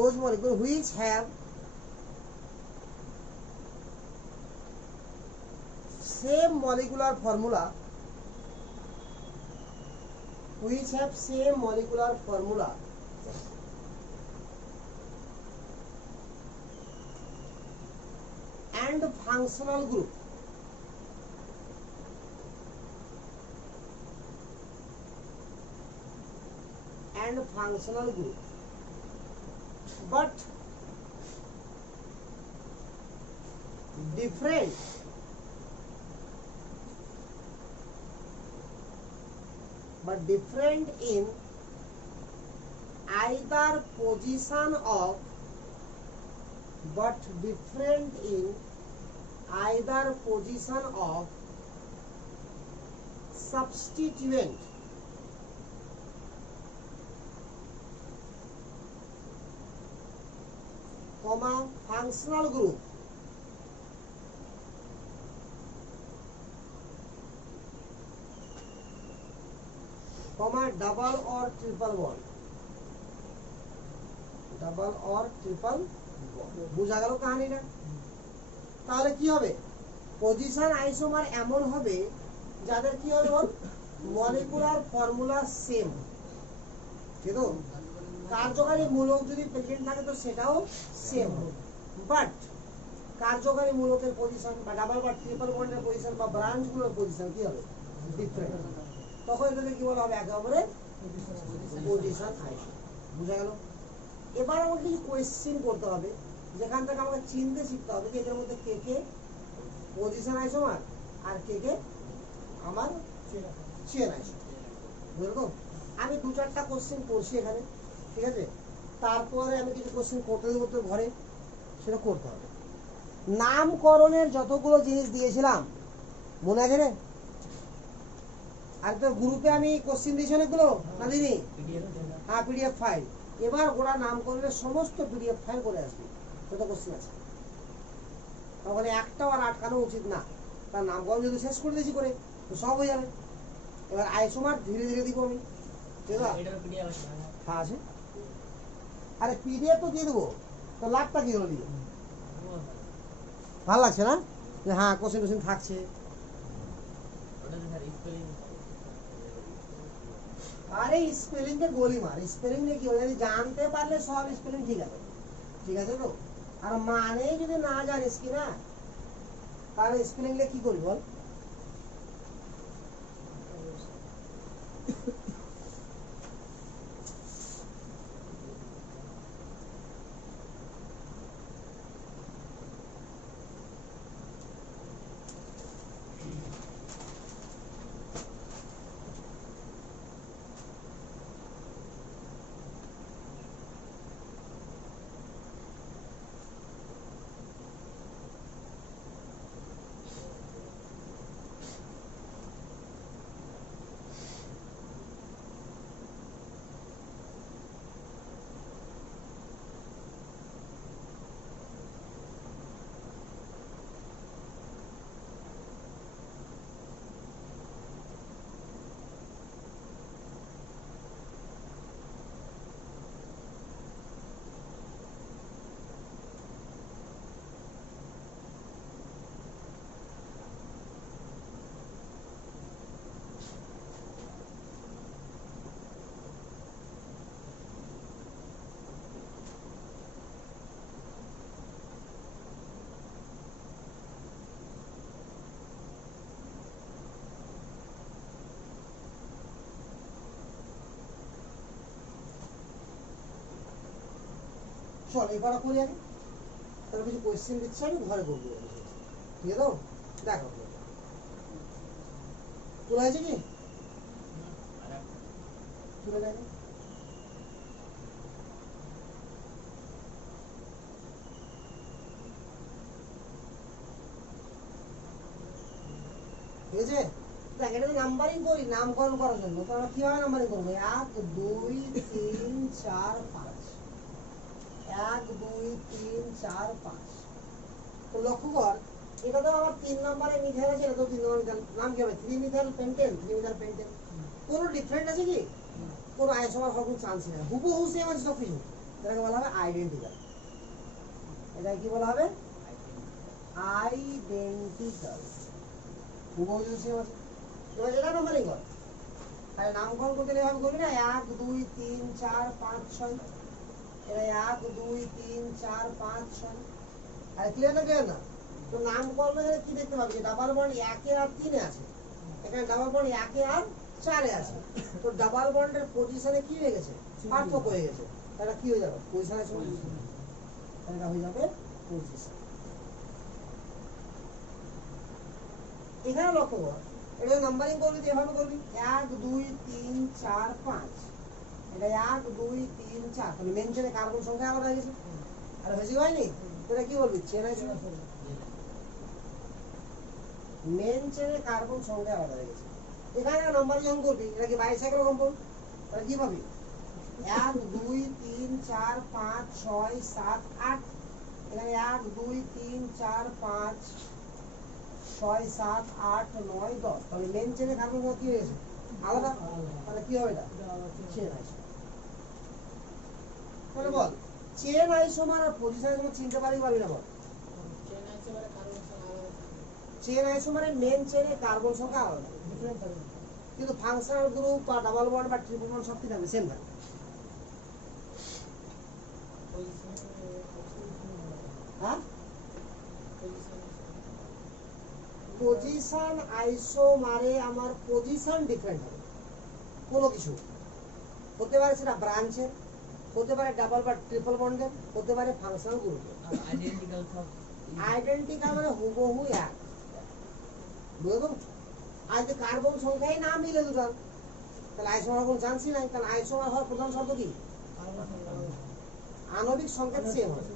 those molecules which have same molecular formula, which have same molecular formula and functional group, but different in either position of substituent, comma functional group, comma double or triple bond, বুঝা গেল কাহিনীটা? তাহলে কি হবে, পজিশন আইসোমার এমন হবে যাদের কি হবে বল, মলিকুলার ফর্মুলা সেম, ঠিক তো? কার্যকারী মূলক যদি প্রেজেন্ট থাকে তো সেটাও সেম, বাট কার্যকারী মূলকের পজিশন বা ডাবল বা ট্রিপল বন্ডের পজিশন বা ব্রাঞ্চগুলোর পজিশন কি হবে, ডিফারেন্ট। তখন এটাকে কি বলা হবে, একেবারে পজিশন আইসো। বুঝা গেল? এবার আমাকে কিছু কোয়েশ্চেন করতে হবে, যেখান থেকে আমাকে চিনতে শিখতে হবে যে এদের মধ্যে কে কে পজিশন আইসোমার আর কে কে আমার চেন আইসোমার। বুঝলো তো? আমি 2-4টা কোশ্চেন করছি এখানে, ঠিক আছে? তারপরে আমি কিছু কোশ্চেন করতে দেবো তো ঘরে, সেটা করতে হবে। নামকরণের যতগুলো জিনিস দিয়েছিলাম মনে আছে রে? আর তোর গ্রুপে আমি কোশ্চেন দিয়েছি অনেকগুলো, না দিনি? হ্যাঁ, পিডিএফ ফাইল। এবার ওরা নামকরণের সমস্ত পিডিএফ ফাইল করে আসবে, যত কোশ্চেন আছে। তখন একটাও আর আটকানো উচিত না। তার নামকরণ যদি শেষ করে দিয়েছি করে তো সব হয়ে যাবে। এবার আইসোমার ধীরে ধীরে দিব আমি, ঠিক আছে? হ্যাঁ আছে। আরে পিডিএফ তো দিয়ে দেবো, তো লাভটা কি হলো দিয়ে? ভালো লাগছে না যে হ্যাঁ কোশ্চেন টোশ্চেন থাকছে? আরে স্পেলিং কে গোলি মার, স্পেলিং নিয়ে কি হবে, জানতে পারলে সব স্পেলিং ঠিক আছে, ঠিক আছে তো? আর মানে যদি না জানিস কি না, তাহলে স্পেলিং লে কি করবি বল? চল এবার করি আগে, তাহলে কিছু কোয়েশ্চেন দিচ্ছে আমি ঘরে করবো, ঠিক আছে? দেখো তোলা হয়েছে কি, তুলে দেখো। ঠিক আছে? দেখ এটা নাম্বারিং করি, নামকরণ করার জন্য। তো আমরা কিভাবে নাম্বারিং করবো? 1 2 3 4 5, 1 2 3 4 5। তো লক্ষ্য কর, এটা তো আমার 3 নম্বরে মিথাইল আছে, এটা তো 3 নম্বরে নাম কি হবে? 3 মিথাইল পেন্টেন, 3 মিথাইল পেন্টেন। কোনো ডিফারেন্ট আছে কি? কোনো আইসোমার হওয়ার কোনো চান্স নেই, হুবহু সেম আছে সব কিছু। এটাকে বলা হবে আইডেন্টিক্যাল। এটা কি বলা হবে? আইডেন্টিক্যাল। হুবহু যদি সেম আছে। এবার এটা নাম্বারিং কর। তাহলে নামকরণ করতে গেলে এভাবে করবি না, 1 2 3 4 5 6। এটা 1 2 3 4 5 6। আরে ক্লিয়ার না? ক্লিয়ার না? তো নামকরণ এখানে কি দেখতে পাবি? ডাবল বন্ড 1 এ আর 3 এ আছে, এখানে ডাবল বন্ড 1 এ আর 4 এ আছে। তো ডাবল বন্ডের পজিশনে কি হয়ে গেছে? পার্থক্য হয়ে গেছে। তাহলে কি হয়ে যাবে? পজিশনে চলে যাবে। এটা হয়ে যাবে পজিশন। এখানে লক্ষ্য কর, এটা নাম্বারিং করবি এভাবে করবি, 1 2 3 4 5। এটা 1 2 3 4। তাহলে মেন চেনে কার্বন সংখ্যা আলাদা হয়ে গেছে। আর বেশি হয়নি? এটা কি বলবি? Chain isomer. মেন চেনে কার্বন সংখ্যা আলাদা হয়ে গেছে। এখানে নাম্বারিং যখন করবি, এটা কি বাইসাইকেল কম্পাউন্ড, তাহলে কি পাবি? 1 2 3 4 5 6 7 8। এখানে 1 2 3 4 5 6 7 8 9 10। তাহলে মেন চেনে কার্বন কি হয়েছে? আলাদা। তাহলে কি হবে? এটা চেন আইসোমার। তাহলে বল, চেন আইসোমার আর পজিশন আইসোমার চিনতে পারবি না? বল, চেন আইসোমারের মেন চেনে কার্বন সংখ্যা আলাদা, কিন্তু ফাংশনাল গ্রুপ বা ডাবল বন্ড বা ট্রিপল বন্ড সব কি থাকবে? সেম থাকবে। হ্যাঁ, পজিশন আইসোমারে আমার পজিশন ডিফারেন্ট হবে। কোনো কিছু হতে পারে, সেটা ব্রাঞ্চের, হতে পারে ডাবল বা ট্রিপল বন্ডের, হতে পারে ফাংশনাল গ্রুপের। আইডেন্টিক্যাল মানে হুবহু এক। বুঝলো? আর যদি কার্বন সংখ্যাই না মিলে দুটো, তাহলে আইসোমার কোনো চান্সই নাই। কারণ আইসোমার হওয়ার প্রধান শর্ত কি? আণবিক সংকেত সেম হয়।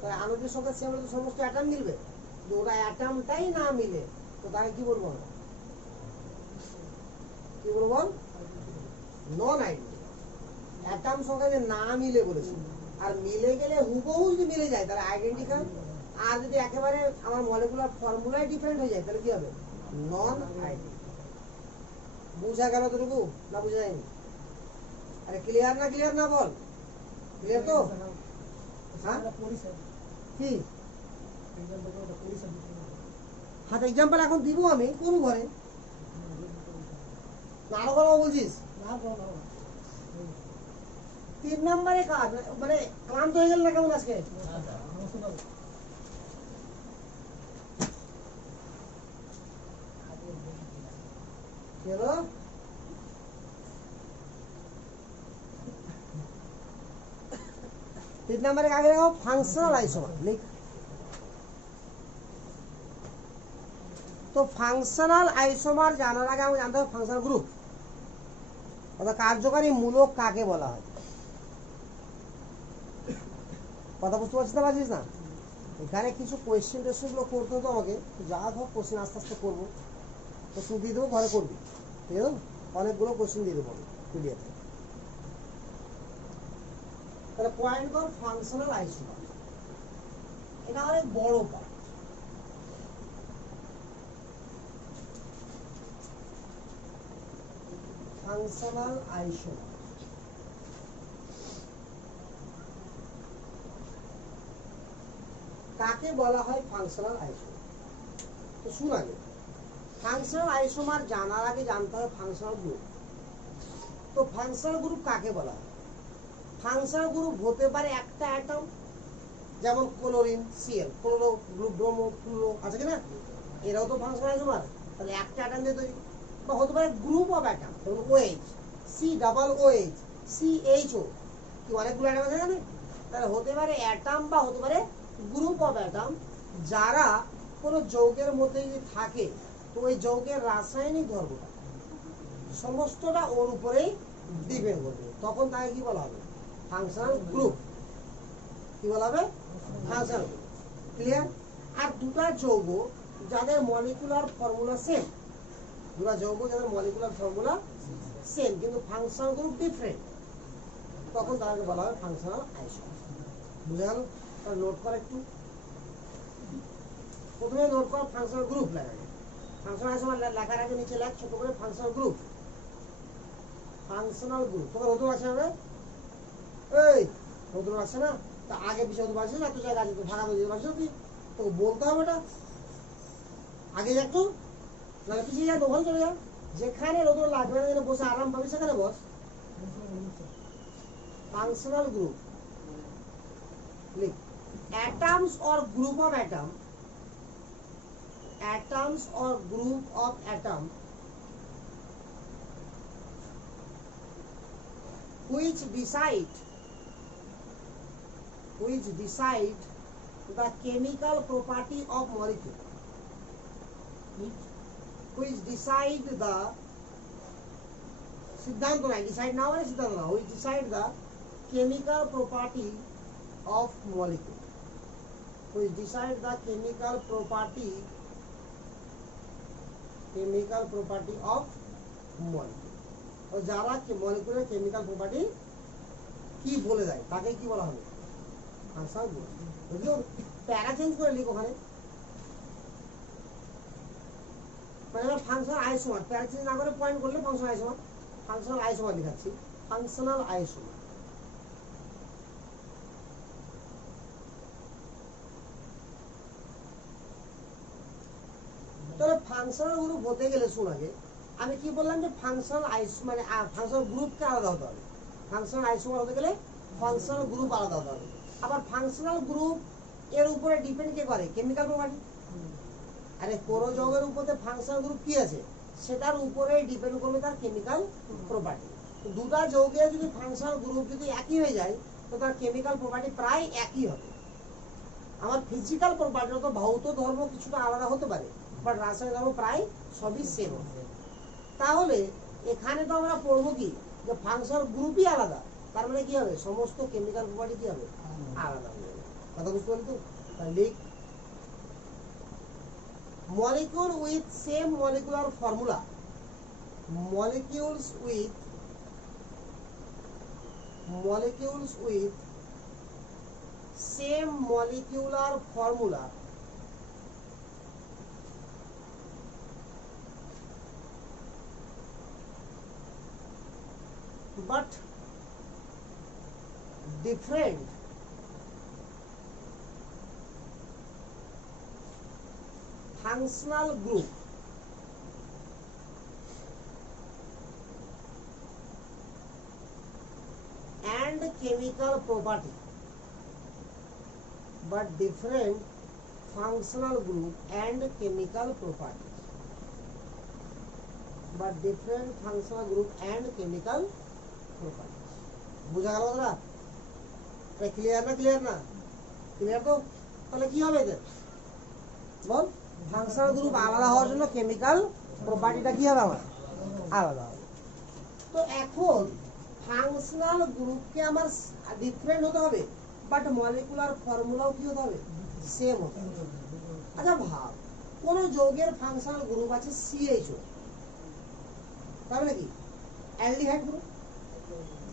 তাহলে আণবিক সংকেত সেম হলে তো সমস্ত অ্যাটম মিলবে। যদি ওটা অ্যাটমটাই না মিলে, তো তাকে কি বলবো? কি বলবো? নন আইডেন্টিক্যাল। অ্যাটম সংখ্যা যে না মিলে বলেছি, আর মিলে গেলে হুবহু যদি মিলে যায় তাহলে আইডেন্টিক্যাল। আর যদি একেবারে আমার মলিকুলার ফর্মুলাই ডিফারেন্ট হয়ে যায় তাহলে কি হবে? নন আইডেন্টিক্যাল। বুঝা গেল তোটুকু না বুঝা যায়নি? আরে ক্লিয়ার না? ক্লিয়ার না? বল, ক্লিয়ার তো? হ্যাঁ, কি হাত এক্সাম্পল এখন দিব আমি কোন ঘরে? আরো কথা বলছিস? 3 নম্বরে কাজ, মানে ক্লান্ত হয়ে গেল না কেমন আজকে? তিন নম্বরে আগে দেখো ফাংশনাল আইসোমার। তো ফাংশনাল আইসোমার জানার আগে আমি জানতে হবে ফাংশনাল গ্রুপ, অর্থাৎ কার্যকারী মূলক কাকে বলা হয়। কথা বুঝতে পারছিস না? এখানে কিছু কোয়েশ্চেন টোয়েশ্চেন গুলো করতে হতো আমাকে, যা হোক কোশ্চেন আস্তে আস্তে করবো। তো তুই দিয়ে দেবো, ঘরে করবি, ঠিক আছে? অনেকগুলো কোশ্চেন দিয়ে দেবো পিডিএফে। তাহলে পয়েন্ট কর ফাংশনাল আইসোমার, এটা অনেক বড় পার্ট। ফাংশনাল আইসোমার কাকে বলা হয়? Functional isomer. তো শুন, আগে ফাংশনাল আইসোমার জানার আগে জানতে হবে ফাংশনাল গ্রুপ। তো ফাংশনাল গ্রুপ কাকে বলা হয়? ফাংশনাল গ্রুপ হতে পারে একটা অ্যাটম, যেমন chlorine CL, chloro group, bromo, fluoro, আছে কিনা? এরাও তো ফাংশনাল আইসোমার, তাহলে একটা অ্যাটম দিয়ে তৈরি। বা হতে পারে গ্রুপ অফ অ্যাটম, যেমন OH, COOH, CHO, কি অনেকগুলো অ্যাটম আছে এখানে। তাহলে হতে পারে অ্যাটম বা হতে পারে গ্রুপ অফ অ্যাটম, যারা কোনো যৌগের মধ্যে যদি থাকে তো ওই যৌগের রাসায়নিক ধর্মটা সমস্তটা ওর উপরেই ডিপেন্ড করবে, তখন তাকে কি বলা হবে? Functional group. কি বলা হবে? Functional group. ক্লিয়ার? আর দুটা যৌগ যাদের মলিকুলার ফর্মুলা সেম, দুটা যৌগ যাদের মলিকুলার ফর্মুলা সেম কিন্তু ফাংশনাল গ্রুপ ডিফারেন্ট, তখন তাকে বলা হবে ফাংশনাল আইসোমার। বুঝে গেল? তাহলে নোট কর একটু। প্রথমে নোট কর ফাংশনাল গ্রুপ লেখা। ফাংশনাল আইসোমার লেখার আগে নিচে লেখ ছোট করে ফাংশনাল গ্রুপ। ফাংশনাল গ্রুপ তোমার নতুন আছে হবে। এই রৌদ্র লাগছে না, তা আগে পিছিয়ে হতে পারছিস না, এত জায়গা আছে তো ফাঁকা তো যেতে পারছিস না, তুই তোকে বলতে হবে এটা আগে যা একটু, না পিছিয়ে যা, দোকান চলে যা, যেখানে রৌদ্র লাগবে না, যেখানে বসে আরাম পাবি সেখানে বস। ফাংশনাল গ্রুপ লিখ, atoms or group of atom, atoms or group of atom which decide the chemical property of molecule, which decide the सिद्धांत ना, decide ना वाले सिद्धांत ना, which decide the chemical property of molecule, which decide the chemical property of molecule, और যারা মলিকুলার কেমিক্যাল প্রপার্টি কি বলে দেয় তাকে কি বলা হবে? Functional group. বুঝলো? প্যারা চেঞ্জ করে লিখো ওখানে, মানে ফাংশনাল আইসোমার, প্যারা চেঞ্জ না করে পয়েন্ট করলে ফাংশনাল আইসোমার, ফাংশনাল আইসোমার লিখাচ্ছি, ফাংশনাল আইসোমার। তাহলে ফাংশনাল গ্রুপ হতে গেলে শুন আগে আমি কি বললাম যে ফাংশনাল আইসো মানে ফাংশনাল গ্রুপকে আলাদা হতে হবে, ফাংশনাল আইসোমার হতে গেলে ফাংশনাল গ্রুপ আলাদা হতে হবে। আবার ফাংশনাল গ্রুপ এর উপরে ডিপেন্ড কে করে? Chemical property. আরে কোন যৌগের উপরে ফাংশনাল গ্রুপ কি আছে সেটার উপরে ডিপেন্ড করবে তার কেমিক্যাল প্রপার্টি। দুটা যৌগের যদি ফাংশনাল গ্রুপ যদি একই হয়ে যায় তো তার কেমিক্যাল প্রপার্টি প্রায় একই হবে। আমার ফিজিক্যাল প্রপার্টি তো ভৌত ধর্ম কিছুটা আলাদা হতে পারে, বাট রাসায়নিক ধর্ম প্রায় সবই সেম হবে। তাহলে এখানে তো আমরা পড়বো কি যে ফাংশনাল গ্রুপই আলাদা, তার মানে কি হবে সমস্ত কেমিক্যাল প্রপার্টি কি হবে? আলাদা হয়ে যাবে। কথা বুঝতে পারলি তো? লিখ, molecule with same molecular formula, molecules with same molecular formula but different functional group and chemical property, but different functional group and chemical property, but different functional group and chemical property। বুঝা গেল না? ক্লিয়ার না? ক্লিয়ার না? ক্লিয়ার তো? তাহলে কি হবে এদের? বল, ফাংশনাল গ্রুপ আলাদা হওয়ার জন্য কেমিক্যাল প্রপার্টিটা কি হবে আমার? আলাদা হবে। তো এখন ফাংশনাল গ্রুপকে আমার ডিফারেন্ট হতে হবে, বাট মলিকুলার ফর্মুলাও কি হতে হবে? সেম হতে হবে। আচ্ছা ভাব, কোন যৌগের ফাংশনাল গ্রুপ আছে CHO, তাহলে কি অ্যালডিহাইড গ্রুপ,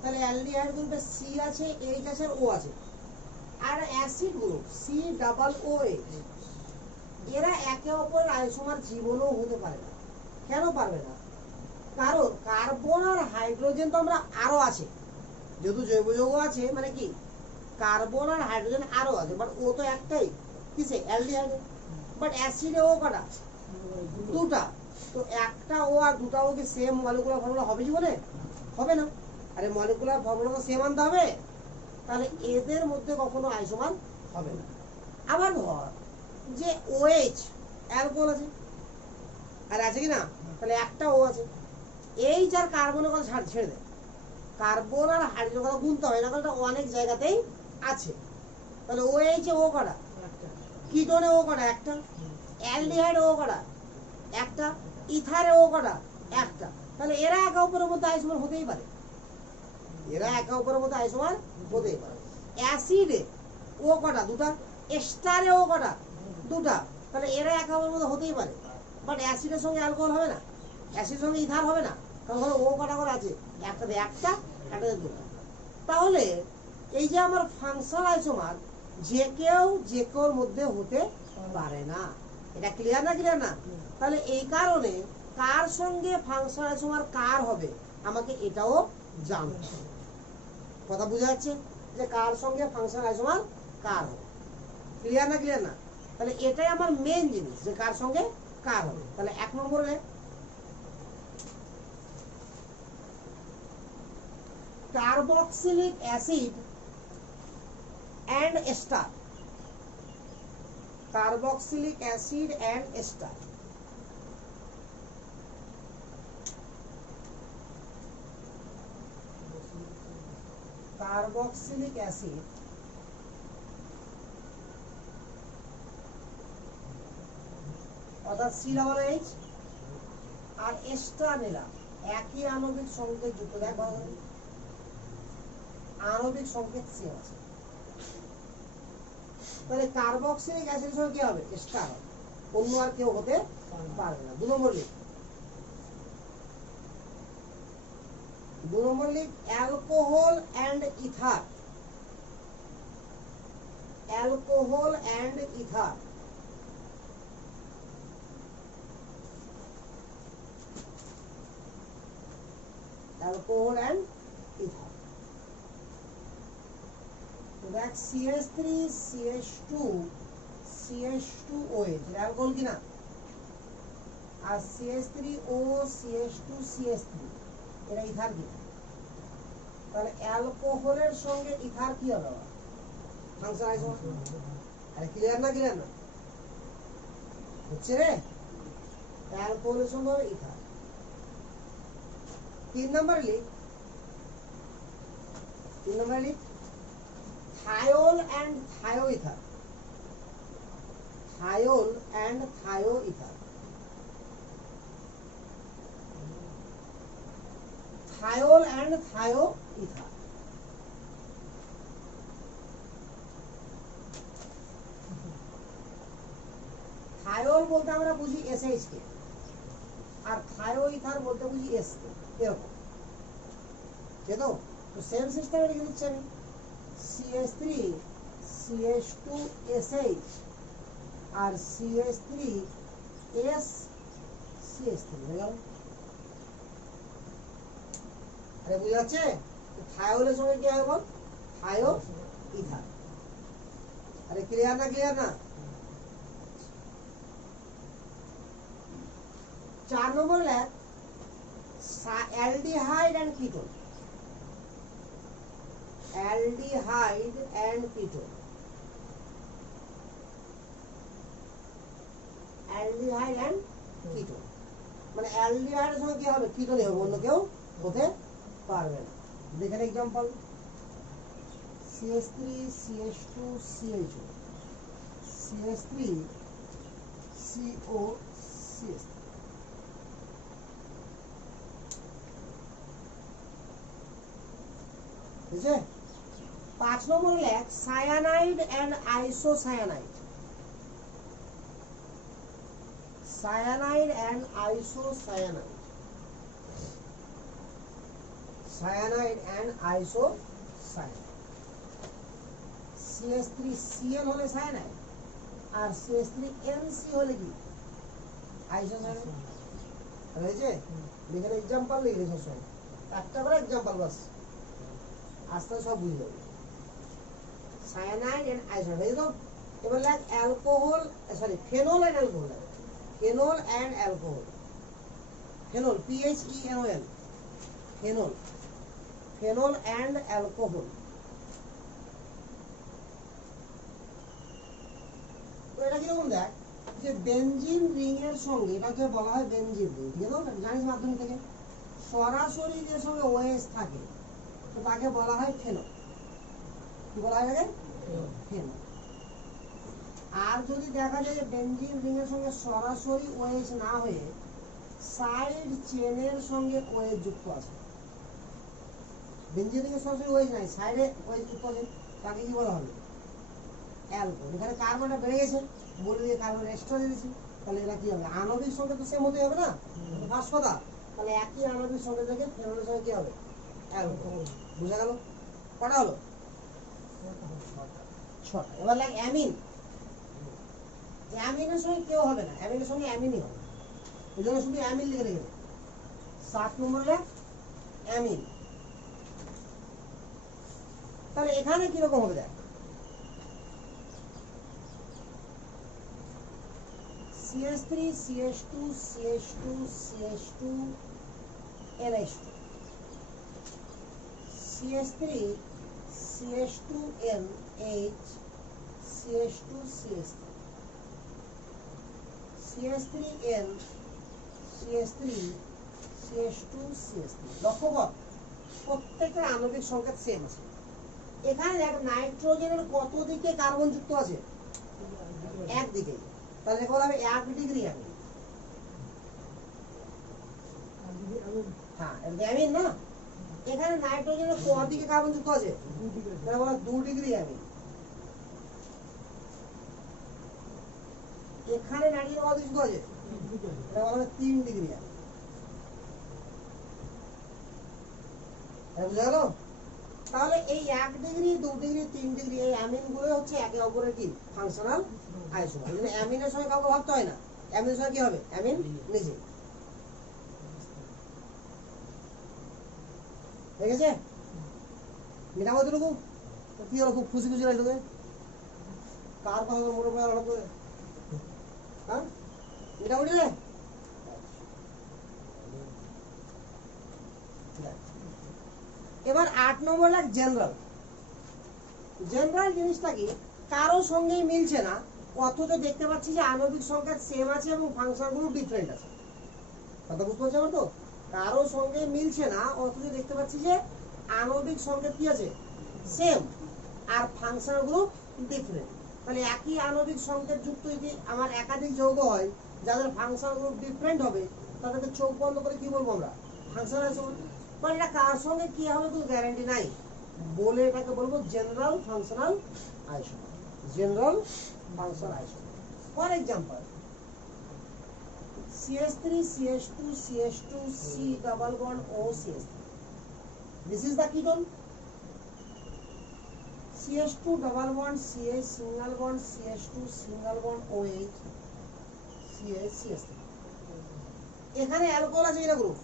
তাহলে অ্যালডিহাইড গ্রুপে C আছে, H আছে, O আছে। আর অ্যাসিড গ্রুপ COOH, এরা একে অপরের আইসোমার জীবনও হতে পারে না। কেন পারবে না? কারণ কার্বন আর হাইড্রোজেন তো আমরা আরো আছে, যেহেতু জৈব যৌগ আছে মানে কি কার্বন আর হাইড্রোজেন আরো আছে, বাট ও তো একটাই, কিসে? অ্যালডিহাইডে। বাট অ্যাসিডে ও কটা? দুটা। তো একটা ও আর দুটা ও কি সেম মলিকুলার ফর্মুলা হবে জীবনে? হবে না। আরে মলিকুলার ফর্মুলা তো সেম আনতে হবে, তাহলে এদের মধ্যে কখনো আইসোমার হবে না। আবার ধর যে OH অ্যালকোহল আছে, আর আছে কি না? তাহলে একটা ও আছে, এই যার কার্বনের কথা ছেড়ে দেয়, কার্বন আর হাইড্রোজেন কথা গুনতে হয় না, কারণ এটা অনেক জায়গাতেই আছে। তাহলে OH ও কটা? কিটোনে ও কটা? একটা। অ্যালডিহাইডে ও কটা? একটা। ইথারে ও কটা? একটা। তাহলে এরা একে অপরের মধ্যে আইসোমার হতেই পারে, এরা একে অপরের মধ্যে আইসোমার হতেই পারে। অ্যাসিডে ও কটা? দুটা। এস্টারে ও কটা? দুটা। তাহলে এরা একে অপরের মধ্যে হতেই পারে, বাট অ্যাসিডের সঙ্গে অ্যালকোহল হবে না, অ্যাসিডের সঙ্গে ইথার হবে না, কারণ ও কটা করে আছে? একটাতে একটা, একটাতে দুটা। তাহলে এই যে আমার ফাংশনাল আইসোমার যে কেউ যে কেউর মধ্যে হতে পারে না। এটা ক্লিয়ার না? ক্লিয়ার না? তাহলে এই কারণে কার সঙ্গে ফাংশনাল আইসোমার কার হবে আমাকে এটাও জানতে হবে। কথা বোঝা যাচ্ছে? যে কার সঙ্গে ফাংশন আইসোমার কার হবে। ক্লিয়ার না ক্লিয়ার না? তাহলে এটাই আমার মেন জিনিস যে কার সঙ্গে কার হবে। তাহলে 1 নম্বরে carboxylic acid and ester, carboxylic acid and ester, carboxylic acid অর্থাৎ COOH আর এস্টার নিলাম, একই আণবিক সংকেত যুক্ত। দেখ ভালো করে, আণবিক সংকেত সেম আছে। তাহলে কার্বক্সিলিক অ্যাসিডের সঙ্গে কি হবে? এস্টার হবে, অন্য আর কেউ হতে পারবে না। 2 নম্বর লিখ, 2 নম্বর লিখ alcohol and ether, alcohol and ether, alcohol and ether. দেখ CH3 CH2 CH2OH অ্যালকোহল কিনা, আর CH3O CH2 CH3 এরা ইথার কিনা। তাহলে অ্যালকোহলের সঙ্গে ইথার কি হবে? Function isomer. আরে ক্লিয়ার না ক্লিয়ার না? হচ্ছে রে, অ্যালকোহলের সঙ্গে হবে ইথার। 3 নম্বর লিখ, 3 নম্বর লিখ thiol and thioether, thiol and thioether, thiol and thioether। thiol বলতে আমরা বুঝি SH কে, আর thioether বলতে বুঝি S কে, এরকম কেন? তো সেম সিস্টেমে লিখে দিচ্ছি আমি, CH3 CH2 SH আর CH3 S CH3 হয়ে গেল। আরে বুঝা যাচ্ছে? থায়োলের সঙ্গে কি হবে বল? Thioether. আরে ক্লিয়ার না ক্লিয়ার না? 4 নম্বর লেখ aldehyde and ketone, aldehyde and ketone, aldehyde and ketone মানে অ্যালডিহাইডের সঙ্গে কি হবে? কিটোনই হবে, অন্য কেউ হতে পারবে না। দেখেন example CH3 CH2 CHO CH3 CO CH3। বুঝছে? 5 নম্বর লেখ cyanide and isocyanide, cyanide and isocyanide, cyanide and isocyanide. CH3Cl হলে সায়ানাইড আর CH3NC হলে কি? আইসোসায়ানাইড। বুঝছে? এখানে एग्जांपल লিখে শেষ হয়, একটা করে एग्जांपल বাস, আস্তে সব বুঝে যাবে। Cyanide and isocyanide. এবার লাগ alcohol, sorry phenol and alcohol, phenol and alcohol, phenol PHENOL, phenol, phenol and alcohol. তো এটা কিরকম দেখ, যে বেনজিন রিং এর সঙ্গে, এটাকে বলা হয় বেনজিন রিং, ঠিক আছে? জানিস মাধ্যমিক থেকে, সরাসরি যে সঙ্গে OH থাকে তো তাকে বলা হয় ফেনল। কি বলা হয় তাকে? ফেনল। আর যদি দেখা যায় যে বেনজিন রিং এর সঙ্গে সরাসরি OH না হয়ে সাইড চেনের সঙ্গে OH যুক্ত আছে, বেনজিন রিং এর সরাসরি OH নাই, সাইডে OH যুক্ত আছে, তাকে কি বলা হবে? অ্যালকোহল। এখানে কার্বনটা বেড়ে গেছে, বলে দিয়ে কার্বন এক্সট্রা দিয়ে দিয়েছি, তাহলে এটা কি হবে? আণবিক সংকেত তো সেম হতে হবে না, ফার্স্ট কথা। তাহলে একই আণবিক সংকেত থেকে ফেনলের সঙ্গে কি হবে? অ্যালকোহল। বুঝা গেল? কটা হলো? 6টা। এবার লাগ অ্যামিন, অ্যামিনের সঙ্গে কেউ হবে না, অ্যামিনের সঙ্গে অ্যামিনই হবে, এই জন্য শুধু অ্যামিন লিখে রেখে দেবে। 7 নম্বর লেখ অ্যামিন। তাহলে এখানে কিরকম হবে দেখ, CH3 CH2 CH2 CH2 NH2 CH3 CH2NH CH2 CH3 CH3N CH3 CH2 CH3। লক্ষ্য কর প্রত্যেকটা আণবিক সংকেত সেম আছে। এখানে দেখ নাইট্রোজেনের কত দিকে কার্বন যুক্ত আছে, একদিকে, তাহলে লেখা হবে 1 ডিগ্রি অ্যামিন। হ্যাঁ অ্যামিন না, এখানে নাইট্রোজেনের কত দিকে কার্বন যুক্ত আছে, তাহলে বলা 2 ডিগ্রি অ্যামিন। এখানে নাইট্রোজেন কত যুক্ত আছে, তাহলে বলা 3 ডিগ্রি অ্যামিন। বুঝা গেল? তাহলে এই 1 ডিগ্রি 2 ডিগ্রি 3 ডিগ্রি এই অ্যামিন গুলো হচ্ছে একে অপরের কি ফাংশনাল আইসোমার। এই জন্য অ্যামিনের সঙ্গে কাউকে ভাবতে হয় না, অ্যামিনের সঙ্গে কি হবে, অ্যামিন নিজে। ঠিক আছে, মেটাবো এতটুকু? কি হলো, খুব খুশি খুশি লাগছে? কার কথা মনে পড়ে হঠাৎ করে? হ্যাঁ মেটাবো রে। এবার 8 নম্বর লাগ জেনারেল। জেনারেল জিনিসটা কি, কারো সঙ্গেই মিলছে না অথচ দেখতে পাচ্ছি যে আণবিক সংকেত সেম আছে এবং ফাংশনগুলো ডিফারেন্ট আছে। কথা বুঝতে পারছো আমার? তো কারো সঙ্গে মিলছে না অথচ দেখতে পাচ্ছি যে আণবিক সংকেত কি আছে, সেম, আর ফাংশনগুলো ডিফারেন্ট। তাহলে একই আণবিক সংকেত যুক্ত যদি আমার একাধিক যৌগ হয় যাদের ফাংশনগুলো ডিফারেন্ট হবে, তাদেরকে চোখ বন্ধ করে কি বলবো আমরা, ফাংশনাল আইসোমার। মানে এটা কার সঙ্গে কি হবে কোনো গ্যারান্টি নাই, বলে এটাকে বলবো general functional isomer. General functional isomer. For example CH3 CH2 CH2 C double bond O CH3. This is the ketone. CH2 double bond CH single bond CH2 single bond OH CH CH3. এখানে অ্যালকোহল আছে কিনা গ্রুপ,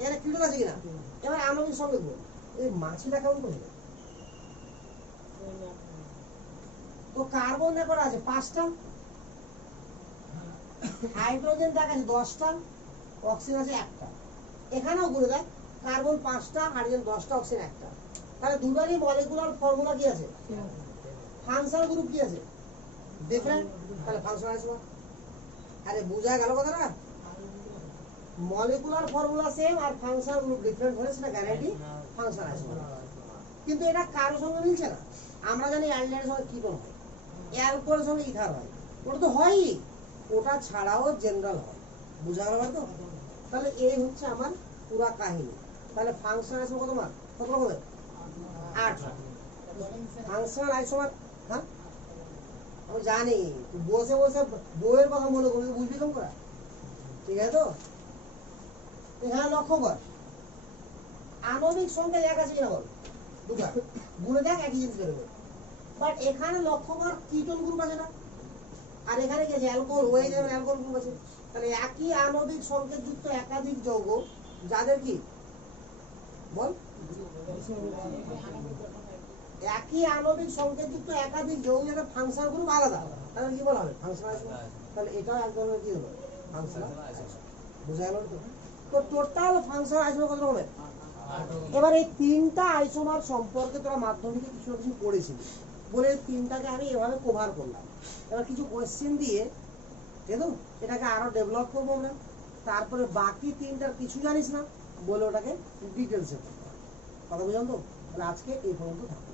এখানে কিটোন আছে কিনা, এবার আণবিক সংকেত গ্রুপ। এই মাছিটা কেমন করে, তো কার্বন রেকর্ড আছে 5টা, হাইড্রোজেন দেখাচ্ছে 10টা, অক্সিজেন আছে 1টা। এখানেও ঘুরে দেখ, কার্বন 5টা, হাইড্রোজেন 10টা, অক্সিজেন 1টা। তাহলে দুটোরই মলিকুলার ফর্মুলা কি আছে, ফাংশনাল গ্রুপ কি আছে, ডিফারেন্ট। তাহলে ফাংশনাল আইসোমার। আরে বুঝা গেল কথাটা? মলিকুলার ফর্মুলা সেম আর ফাংশনাল গ্রুপ ডিফারেন্ট হলে সেটা গ্যারান্টি ফাংশনাল আইসোমার। কিন্তু এটা কারোর সঙ্গে মিলছে না। আমরা জানি অ্যালডিহাইডের সঙ্গে কিটোন হয়, অ্যালকোহলের সঙ্গে ইথার হয়, ওটা তো হয়ই, ওটা ছাড়াও জেনারেল হয়। বুঝা গেল তো? তাহলে এই হচ্ছে আমার পুরা কাহিনী। তাহলে ফাংশনাল আইসোমার কত মার্ক, কত রকমের, 8 ফাংশনাল আইসোমার। হ্যাঁ আমি জানি বসে বসে বইয়ের কথা মনে করবি, বুঝবি কম করা, ঠিক আছে? তো এখানে লক্ষ্য কর আণবিক সংখ্যা এক আছে কিনা বল, দুটা, গুণে দেখ একই জিনিস বেরোবে। বাট এখানে লক্ষ্য কর কিটোন গ্রুপ আছে না, আর এখানে কি আছে, অ্যালকোহল, ওই যেমন অ্যালকোহল গ্রুপ আছে। তাহলে একই আণবিক সংকেত যুক্ত একাধিক যৌগ যাদের কি বল, একই আণবিক সংকেত যুক্ত একাধিক যৌগ যাদের ফাংশনাল গ্রুপ আলাদা, তাহলে কি বলা হবে, ফাংশনাল আইসোমার। তাহলে এটাও এক ধরনের কি হলো, ফাংশনাল আইসোমার। বুঝা গেল তো? তো টোটাল ফাংশনাল আইসোমার কত রকমের? এবার এই 3টা আইসোমার সম্পর্কে তোরা মাধ্যমিকে কিছু না কিছু পড়েছিলি, বলে 3টাকে আমি এভাবে কভার করলাম। এবার কিছু কোয়েশ্চেন দিয়ে দেখো এটাকে আরো ডেভেলপ করবো আমরা। তারপরে বাকি 3টার কিছু জানিস না বলে ওটাকে ডিটেলসে করবো। কথা বুঝলাম তো? তাহলে আজকে এই পর্যন্ত থাকবে।